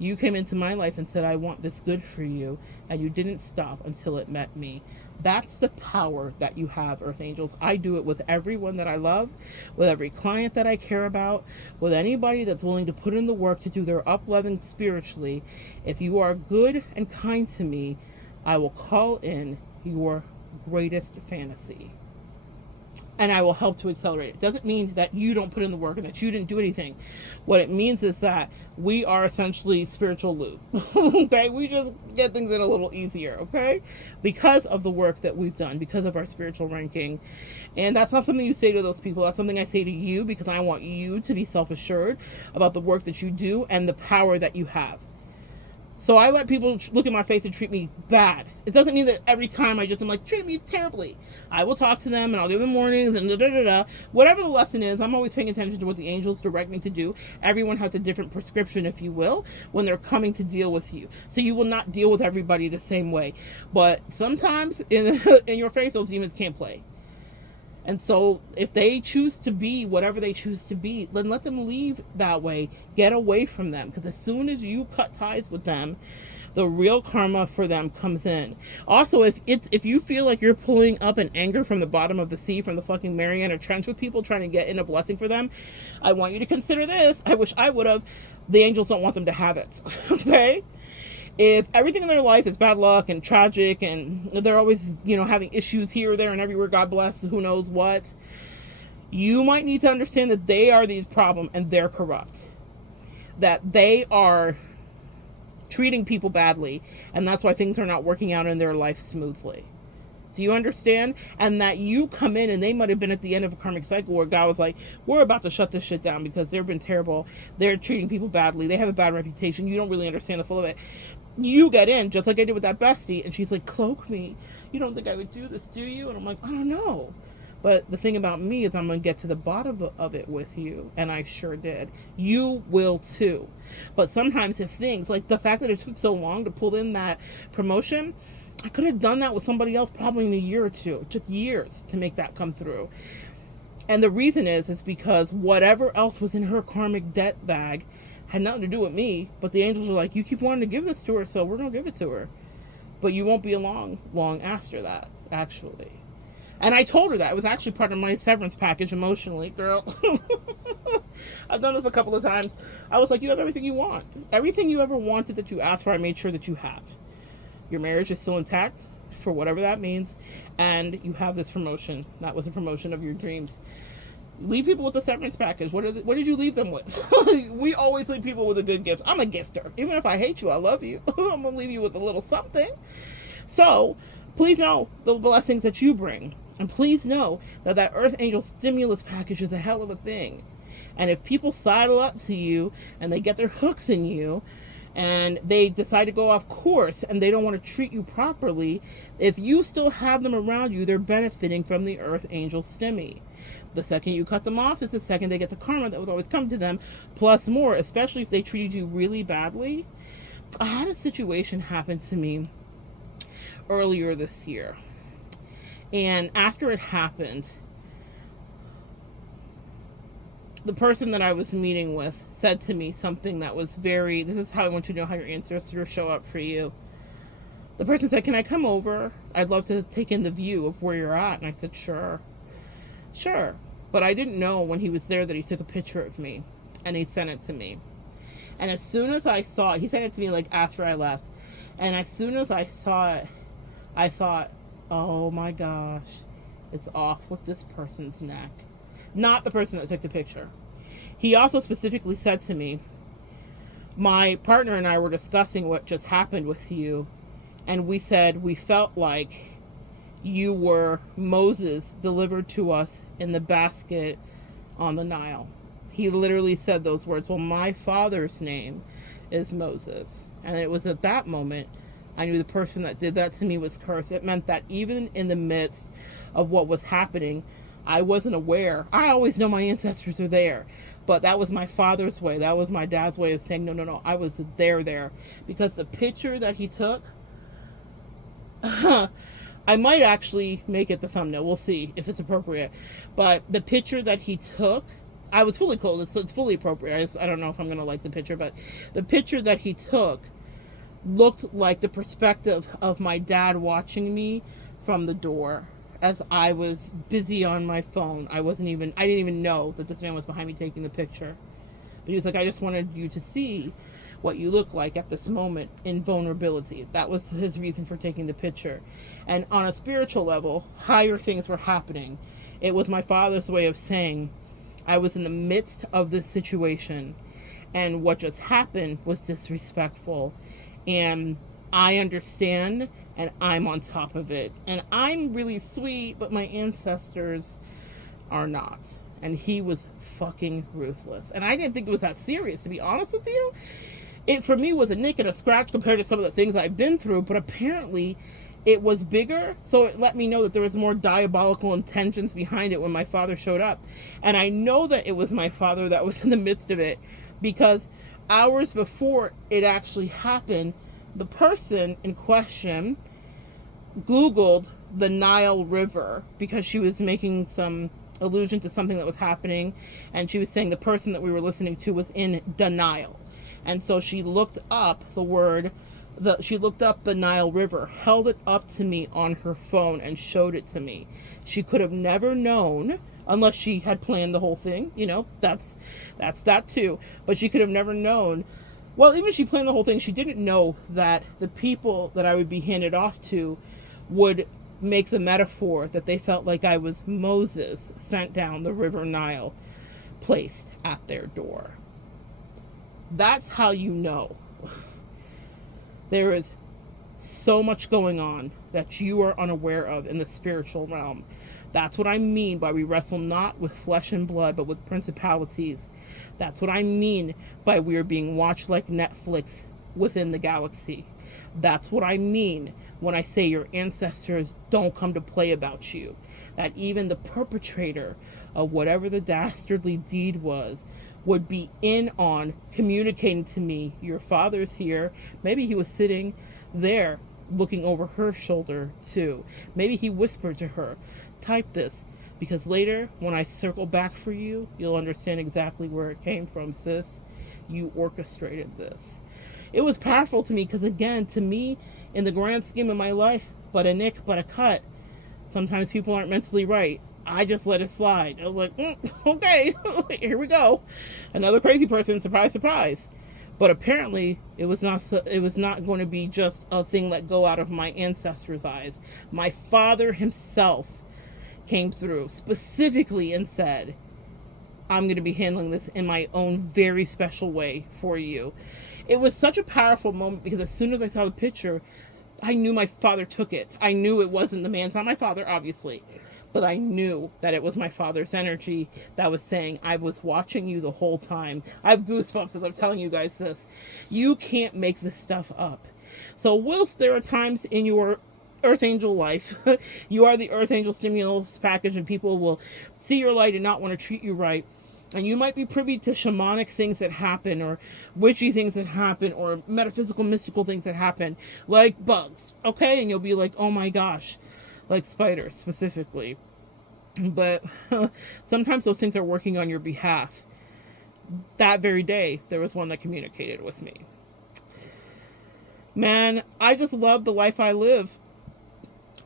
You came into my life and said, I want this good for you, and you didn't stop until it met me. That's the power that you have, Earth Angels. I do it with everyone that I love, with every client that I care about, with anybody that's willing to put in the work to do their up-leveling spiritually. If you are good and kind to me, I will call in your greatest fantasy. And I will help to accelerate it. Doesn't mean that you don't put in the work and that you didn't do anything. What it means is that we are essentially spiritual lube. Okay? We just get things in a little easier, okay? Because of the work that we've done, because of our spiritual ranking. And that's not something you say to those people. That's something I say to you because I want you to be self-assured about the work that you do and the power that you have. So I let people look in my face and treat me bad. It doesn't mean that every time I'm like, treat me terribly. I will talk to them and I'll give them warnings and da-da-da-da. Whatever the lesson is, I'm always paying attention to what the angels direct me to do. Everyone has a different prescription, if you will, when they're coming to deal with you. So you will not deal with everybody the same way. But sometimes in your face, those demons can't play. And so if they choose to be whatever they choose to be, then let them leave that way. Get away from them. Because as soon as you cut ties with them, the real karma for them comes in. Also, if you feel like you're pulling up an anger from the bottom of the sea, from the fucking Mariana Trench with people trying to get in a blessing for them, I want you to consider this. I wish I would have. The angels don't want them to have it. Okay? If everything in their life is bad luck and tragic and they're always, having issues here, there, and everywhere, God bless, who knows what, you might need to understand that they are these problems and they're corrupt. That they are treating people badly, and that's why things are not working out in their life smoothly. Do you understand? And that you come in and they might have been at the end of a karmic cycle where God was like, we're about to shut this shit down because they've been terrible. They're treating people badly. They have a bad reputation. You don't really understand the full of it. You get in, just like I did with that bestie, and she's like, cloak me. You don't think I would do this, do you? And I'm like, I don't know. But the thing about me is I'm going to get to the bottom of it with you, and I sure did. You will too. But sometimes if things, like the fact that it took so long to pull in that promotion, I could have done that with somebody else probably in a year or two. It took years to make that come through. And the reason is because whatever else was in her karmic debt bag had nothing to do with me, but the angels are like, you keep wanting to give this to her, so we're going to give it to her. But you won't be long after that, actually. And I told her that. It was actually part of my severance package emotionally, girl. I've done this a couple of times. I was like, you have everything you want. Everything you ever wanted that you asked for, I made sure that you have. Your marriage is still intact, for whatever that means, and you have this promotion. That was a promotion of your dreams. Leave people with the severance package. What did you leave them with? We always leave people with a good gift. I'm a gifter. Even if I hate you, I love you. I'm going to leave you with a little something. So please know the blessings that you bring. And please know that Earth Angel stimulus package is a hell of a thing. And if people sidle up to you and they get their hooks in you and they decide to go off course and they don't want to treat you properly, if you still have them around you, they're benefiting from the Earth Angel stimmy. The second you cut them off is the second they get the karma that was always come to them, plus more, especially if they treated you really badly. I had a situation happen to me earlier this year. And after it happened, the person that I was meeting with said to me something that was this is how I want you to know how your ancestors show up for you. The person said, can I come over? I'd love to take in the view of where you're at. And I said, sure. But I didn't know when he was there that he took a picture of me and he sent it to me. And as soon as I saw it, he sent it to me like after I left. And as soon as I saw it, I thought, oh my gosh, it's off with this person's neck. Not the person that took the picture. He also specifically said to me, My partner and I were discussing what just happened with you, and we said we felt like you were Moses delivered to us in the basket on the Nile. He literally said those words. Well, my father's name is Moses. And it was at that moment I knew the person that did that to me was cursed. It meant that even in the midst of what was happening, I wasn't aware. I always know my ancestors are there, but that was my father's way. That was my dad's way of saying, no, I was there. Because the picture that he took, I might actually make it the thumbnail. We'll see if it's appropriate. But the picture that he took, I was fully clothed, so it's fully appropriate. I don't know if I'm going to like the picture, but the picture that he took looked like the perspective of my dad watching me from the door as I was busy on my phone. I didn't even know that this man was behind me taking the picture. But he was like, I just wanted you to see what you look like at this moment in vulnerability. That was his reason for taking the picture. And on a spiritual level, higher things were happening. It was my father's way of saying, I was in the midst of this situation, and what just happened was disrespectful. And I understand, and I'm on top of it. And I'm really sweet, but my ancestors are not. And he was fucking ruthless. And I didn't think it was that serious, to be honest with you. It, for me, was a nick and a scratch compared to some of the things I've been through. But apparently, it was bigger. So it let me know that there was more diabolical intentions behind it when my father showed up. And I know that it was my father that was in the midst of it. Because hours before it actually happened, the person in question Googled the Nile River because she was making some allusion to something that was happening, and she was saying the person that we were listening to was in denial. And so she looked up she looked up the Nile River, held it up to me on her phone, and showed it to me. She could have never known, unless she had planned the whole thing, that's that too. But she could have never known. Well, even if she planned the whole thing, she didn't know that the people that I would be handed off to would make the metaphor that they felt like I was Moses sent down the river Nile, placed at their door. That's how you know. There is so much going on that you are unaware of in the spiritual realm. That's what I mean by we wrestle not with flesh and blood, but with principalities. That's what I mean by we are being watched like Netflix within the galaxy. That's what I mean when I say your ancestors don't come to play about you. That even the perpetrator of whatever the dastardly deed was would be in on communicating to me, your father's here. Maybe he was sitting there looking over her shoulder too. Maybe he whispered to her, type this, because later when I circle back for you, you'll understand exactly where it came from, sis. You orchestrated this. It was powerful to me because, again, to me, in the grand scheme of my life, but a nick, but a cut. Sometimes people aren't mentally right. I just let it slide. I was like, okay, here we go. Another crazy person, surprise, surprise. But apparently, it was not going to be just a thing let go out of my ancestors' eyes. My father himself came through specifically and said, I'm going to be handling this in my own very special way for you. It was such a powerful moment because as soon as I saw the picture, I knew my father took it. I knew it wasn't the man's, not my father, obviously. But I knew that it was my father's energy that was saying, I was watching you the whole time. I have goosebumps as I'm telling you guys this. You can't make this stuff up. So whilst there are times in your Earth Angel life, you are the Earth Angel stimulus package, and people will see your light and not want to treat you right. And you might be privy to shamanic things that happen, or witchy things that happen, or metaphysical, mystical things that happen, like bugs, okay? And you'll be like, oh my gosh, like spiders specifically. But sometimes those things are working on your behalf. That very day, there was one that communicated with me. Man, I just love the life I live.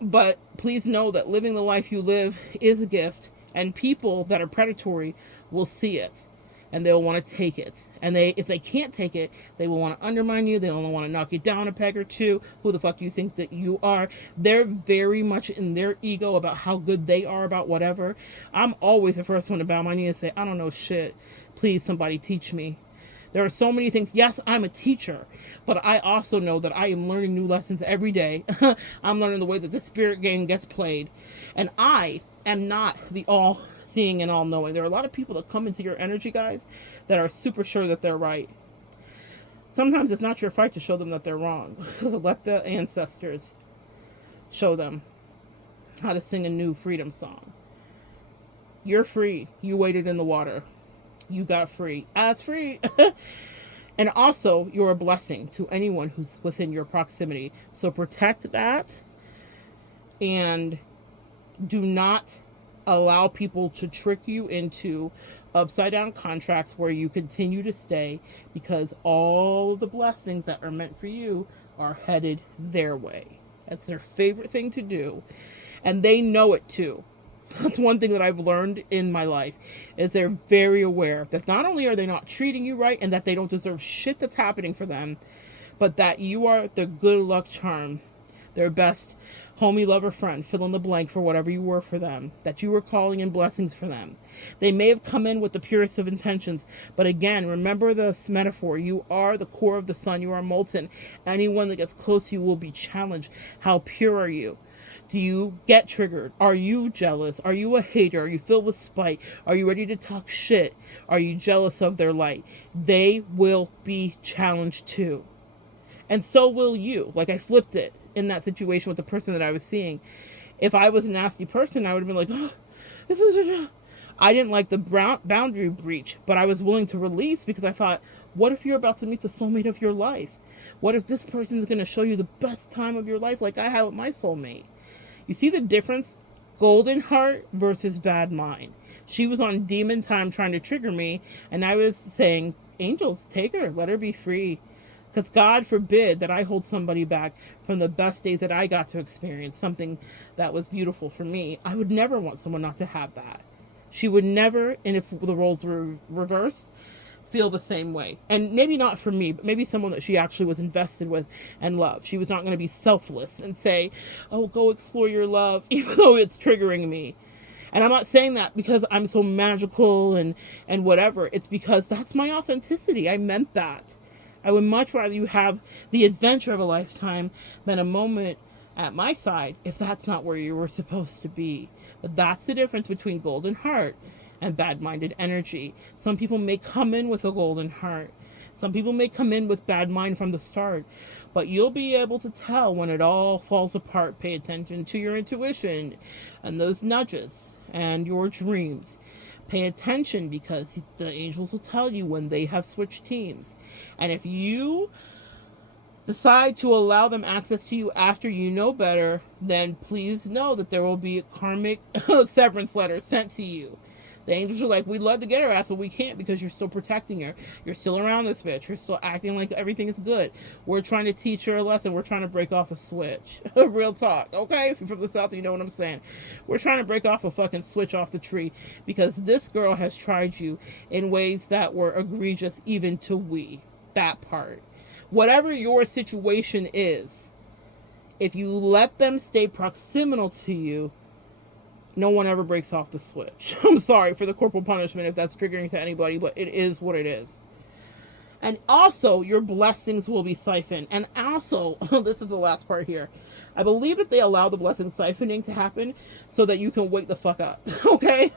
But please know that living the life you live is a gift. And people that are predatory will see it, and they'll want to take it. And if they can't take it, they will want to undermine you. They only want to knock you down a peg or two. Who the fuck you think that you are? They're very much in their ego about how good they are about whatever. I'm always the first one to bow my knee and say, I don't know shit. Please, somebody teach me. There are so many things. Yes, I'm a teacher, but I also know that I am learning new lessons every day. I'm learning the way that the spirit game gets played. And I am not the all seeing and all knowing. There are a lot of people that come into your energy, guys, that are super sure that they're right. Sometimes it's not your fight to show them that they're wrong. Let the ancestors show them how to sing a new freedom song. You're free. You waded in the water. You got free. That's free. And also, you're a blessing to anyone who's within your proximity. So protect that. And do not allow people to trick you into upside down contracts where you continue to stay, because all the blessings that are meant for you are headed their way. That's their favorite thing to do. And they know it too. That's one thing that I've learned in my life, is they're very aware that not only are they not treating you right and that they don't deserve shit that's happening for them, but that you are the good luck charm, their best homie, lover, friend, fill in the blank for whatever you were for them, that you were calling in blessings for them. They may have come in with the purest of intentions, but again, remember this metaphor. You are the core of the sun. You are molten. Anyone that gets close to you will be challenged. How pure are you? Do you get triggered? Are you jealous? Are you a hater? Are you filled with spite? Are you ready to talk shit? Are you jealous of their light? They will be challenged too. And so will you. Like, I flipped it in that situation with the person that I was seeing. If I was a nasty person, I would have been like, oh, I didn't like the boundary breach, but I was willing to release, because I thought, what if you're about to meet the soulmate of your life? What if this person is going to show you the best time of your life like I had with my soulmate? You see the difference? Golden heart versus bad mind. She was on demon time trying to trigger me, and I was saying, angels, take her, let her be free. Because God forbid that I hold somebody back from the best days that I got to experience, something that was beautiful for me. I would never want someone not to have that. She would never, and if the roles were reversed, feel the same way. And maybe not for me, but maybe someone that she actually was invested with and loved. She was not going to be selfless and say, oh, go explore your love, even though it's triggering me. And I'm not saying that because I'm so magical and whatever. It's because that's my authenticity. I meant that. I would much rather you have the adventure of a lifetime than a moment at my side if that's not where you were supposed to be. But that's the difference between golden heart and bad-minded energy. Some people may come in with a golden heart. Some people may come in with bad mind from the start. But you'll be able to tell when it all falls apart. Pay attention to your intuition and those nudges and your dreams. Pay attention, because the angels will tell you when they have switched teams. And if you decide to allow them access to you after you know better, then please know that there will be a karmic severance letter sent to you. The angels are like, we'd love to get her ass, but we can't because you're still protecting her. You're still around this bitch. You're still acting like everything is good. We're trying to teach her a lesson. We're trying to break off a switch. Real talk, okay? If you're from the South, you know what I'm saying. We're trying to break off a fucking switch off the tree, because this girl has tried you in ways that were egregious even to we. That part. Whatever your situation is, if you let them stay proximal to you, no one ever breaks off the switch. I'm sorry for the corporal punishment if that's triggering to anybody, but it is what it is. And also, your blessings will be siphoned. And also, this is the last part here. I believe that they allow the blessing siphoning to happen so that you can wake the fuck up. Okay?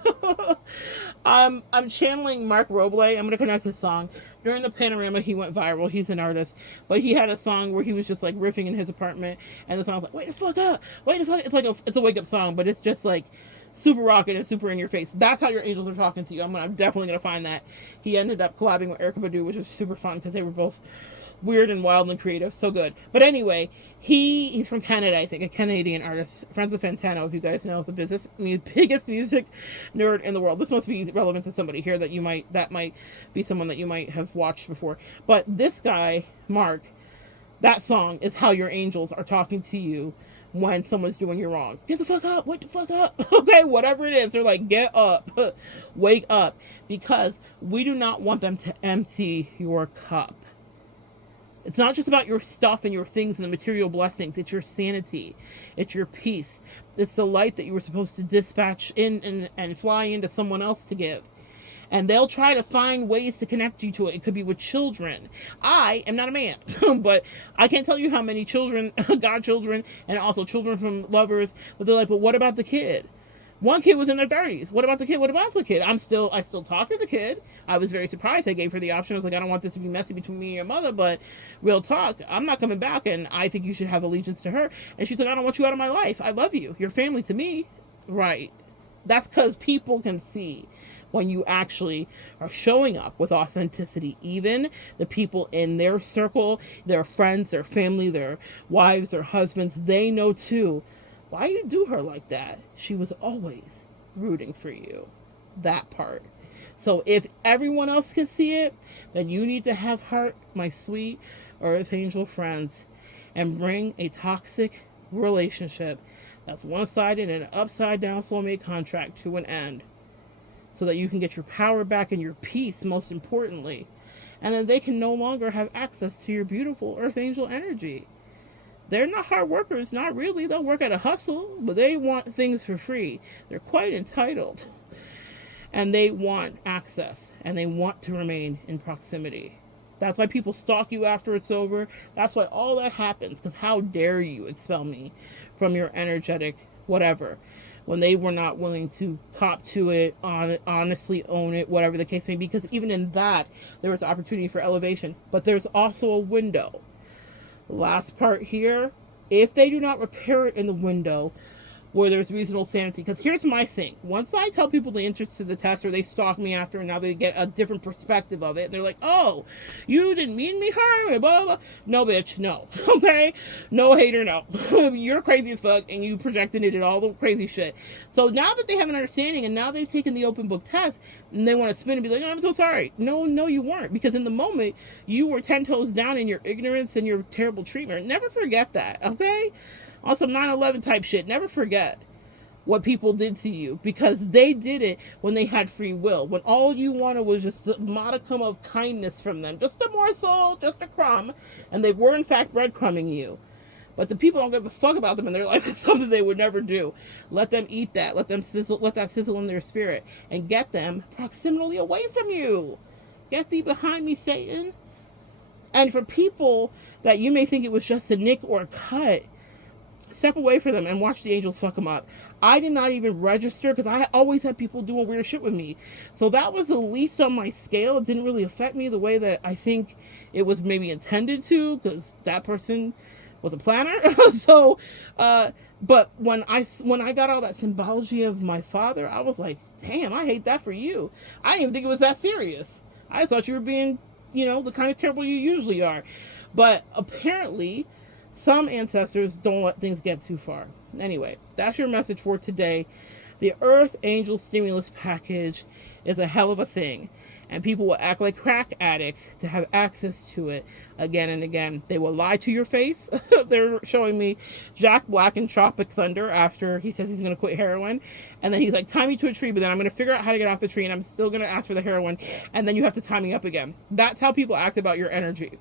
I'm channeling Mark Roble. I'm going to connect his song. During the panorama, he went viral. He's an artist. But he had a song where he was just like riffing in his apartment. And the song was like, wake the fuck up. Wake the fuck up. It's like it's a wake up song, but it's just like super rocking and super in your face. That's how your angels are talking to you. I'm definitely going to find that. He ended up collabing with Erykah Badu, which was super fun because they were both weird and wild and creative. So good. But anyway, he's from Canada, I think, a Canadian artist. Friends with Fantano, if you guys know, the biggest music nerd in the world. This must be relevant to somebody here that might be someone that you might have watched before. But this guy, Mark, that song is how your angels are talking to you when someone's doing you wrong. Get the fuck up. Wake the fuck up. Okay, whatever it is. They're like, get up. Wake up. Because we do not want them to empty your cup. It's not just about your stuff and your things and the material blessings. It's your sanity. It's your peace. It's the light that you were supposed to dispatch in and fly into someone else to give. And they'll try to find ways to connect you to it. It could be with children. I am not a man, but I can't tell you how many children, godchildren, and also children from lovers, that they're like, but what about the kid? One kid was in their 30s. What about the kid? What about the kid? I still talk to the kid. I was very surprised. I gave her the option. I was like, I don't want this to be messy between me and your mother, but real talk, I'm not coming back, and I think you should have allegiance to her. And she's like, I don't want you out of my life. I love you. You're family to me. Right. That's because people can see when you actually are showing up with authenticity. Even the people in their circle, their friends, their family, their wives, their husbands, they know too. Why you do her like that? She was always rooting for you. That part. So if everyone else can see it, then you need to have heart, my sweet earth angel friends, and bring a toxic relationship that's one-sided and an upside-down soulmate contract to an end, so that you can get your power back and your peace, most importantly. And then they can no longer have access to your beautiful earth angel energy. They're not hard workers, not really. They'll work at a hustle, but they want things for free. They're quite entitled. And they want access, and they want to remain in proximity. That's why people stalk you after it's over. That's why all that happens, because how dare you expel me from your energetic whatever, when they were not willing to cop to it, honestly own it, whatever the case may be. Because even in that, there was opportunity for elevation. But there's also a window. Last part here, if they do not repair it in the window where there's reasonable sanity, because here's my thing. Once I tell people the entrance to the test, or they stalk me after, and now they get a different perspective of it, and they're like, oh, you didn't mean me harm, blah, blah. No, bitch, no. Okay? No, hater, no. You're crazy as fuck, and you projected it and all the crazy shit. So now that they have an understanding, and now they've taken the open book test, and they want to spin and be like, oh, I'm so sorry. No, you weren't. Because in the moment, you were 10 toes down in your ignorance and your terrible treatment. Never forget that, okay? On some 9/11 type shit, never forget what people did to you, because they did it when they had free will, when all you wanted was just a modicum of kindness from them, just a morsel, just a crumb, and they were in fact breadcrumbing you. But the people don't give a fuck about them in their life. It's something they would never do. Let them eat that. Let that sizzle in their spirit, and get them proximately away from you. Get thee behind me, Satan. And for people that you may think it was just a nick or a cut, step away from them and watch the angels fuck them up. I did not even register, because I always had people doing weird shit with me. So that was the least on my scale. It didn't really affect me the way that I think it was maybe intended to, because that person was a planner. So, but when I got all that symbology of my father, I was like, damn, I hate that for you. I didn't even think it was that serious. I thought you were being, the kind of terrible you usually are. But apparently, some ancestors don't let things get too far. Anyway, that's your message for today. The Earth Angel Stimulus Package is a hell of a thing. And people will act like crack addicts to have access to it again and again. They will lie to your face. They're showing me Jack Black in Tropic Thunder after he says he's going to quit heroin. And then he's like, tie me to a tree, but then I'm going to figure out how to get off the tree, and I'm still going to ask for the heroin. And then you have to tie me up again. That's how people act about your energy.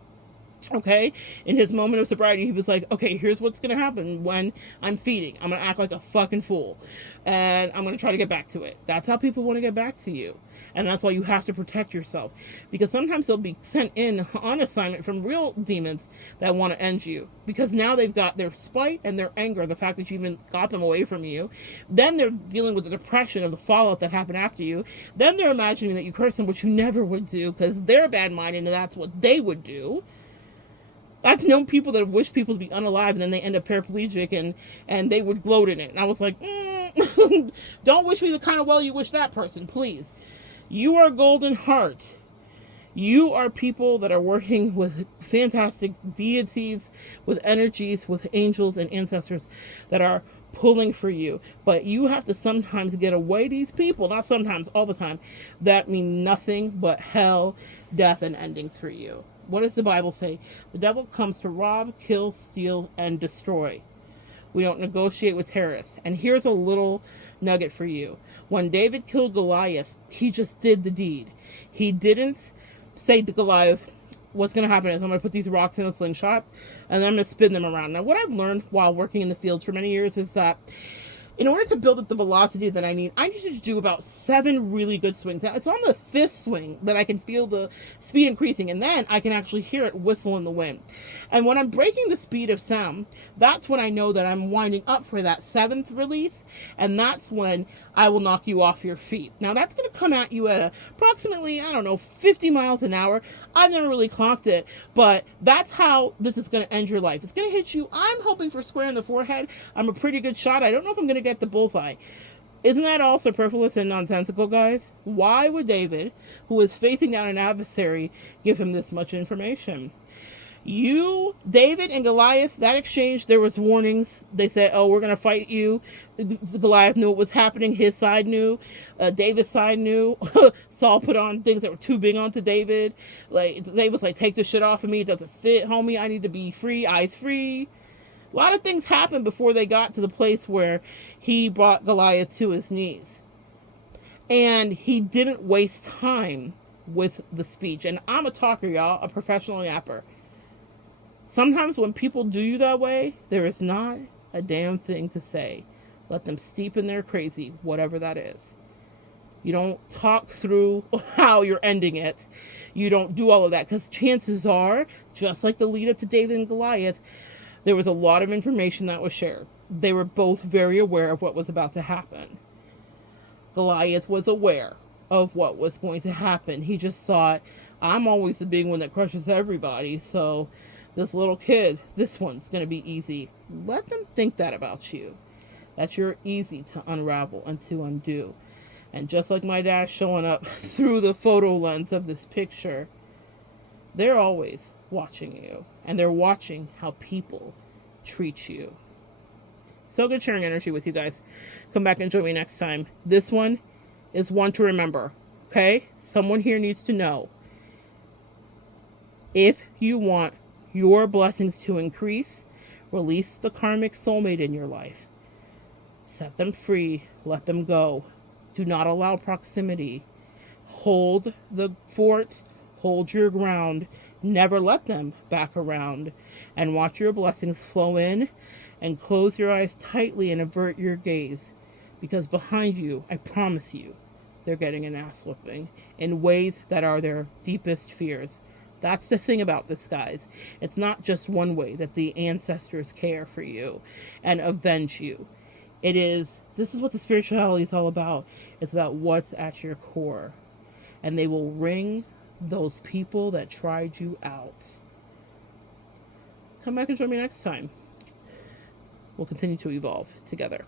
Okay, in his moment of sobriety, he was like, okay, here's what's going to happen when I'm feeding. I'm going to act like a fucking fool, and I'm going to try to get back to it. That's how people want to get back to you. And that's why you have to protect yourself, because sometimes they'll be sent in on assignment from real demons that want to end you, because now they've got their spite and their anger, the fact that you even got them away from you. Then they're dealing with the depression of the fallout that happened after you. Then they're imagining that you cursed them, which you never would do, because they're bad-minded and that's what they would do. I've known people that wish people to be unalive, and then they end up paraplegic, and they would gloat in it. And I was like, don't wish me the kind of well you wish that person, please. You are golden heart. You are people that are working with fantastic deities, with energies, with angels and ancestors that are pulling for you. But you have to sometimes get away these people, not sometimes, all the time, that mean nothing but hell, death, and endings for you. What does the Bible say? The devil comes to rob, kill, steal, and destroy. We don't negotiate with terrorists. And here's a little nugget for you. When David killed Goliath, he just did the deed. He didn't say to Goliath, what's going to happen is I'm going to put these rocks in a slingshot, and then I'm going to spin them around. Now, what I've learned while working in the field for many years is that In order to build up the velocity that I need to do about 7 really good swings. Now, it's on the 5th swing that I can feel the speed increasing, and then I can actually hear it whistle in the wind. And when I'm breaking the speed of sound, that's when I know that I'm winding up for that 7th release, and that's when I will knock you off your feet. Now, that's going to come at you at approximately, 50 miles an hour. I've never really clocked it, but that's how this is going to end your life. It's going to hit you, I'm hoping for square in the forehead. I'm a pretty good shot. I don't know if I'm going to get the bullseye. Isn't that all superfluous and nonsensical, guys? Why would David, who is facing down an adversary, give him this much information? David and Goliath, that exchange, there was warnings. They said, oh, we're going to fight you. Goliath knew what was happening. His side knew. David's side knew. Saul put on things that were too big onto David. David was like, take this shit off of me. It doesn't fit, homie. I need to be free. Eyes free. A lot of things happened before they got to the place where he brought Goliath to his knees. And he didn't waste time with the speech. And I'm a talker, y'all, a professional yapper. Sometimes when people do you that way, there is not a damn thing to say. Let them steep in their crazy, whatever that is. You don't talk through how you're ending it. You don't do all of that, because chances are, just like the lead up to David and Goliath, there was a lot of information that was shared. They were both very aware of what was about to happen. Goliath was aware of what was going to happen. He just thought, I'm always the big one that crushes everybody, so this little kid, this one's going to be easy. Let them think that about you, that you're easy to unravel and to undo. And just like my dad showing up through the photo lens of this picture, they're always watching you, and they're watching how people treat you. So good sharing energy with you guys. Come back and join me next time. This one is one to remember, okay? Someone here needs to know. If you want your blessings to increase, release the karmic soulmate in your life. Set them free. Let them go. Do not allow proximity. Hold the fort. Hold your ground. Never let them back around. And watch your blessings flow in, and close your eyes tightly and avert your gaze. Because behind you, I promise you, they're getting an ass whooping in ways that are their deepest fears. That's the thing about this, guys. It's not just one way that the ancestors care for you and avenge you. This is what the spirituality is all about. It's about what's at your core. And they will wring those people that tried you out. Come back and join me next time. We'll continue to evolve together.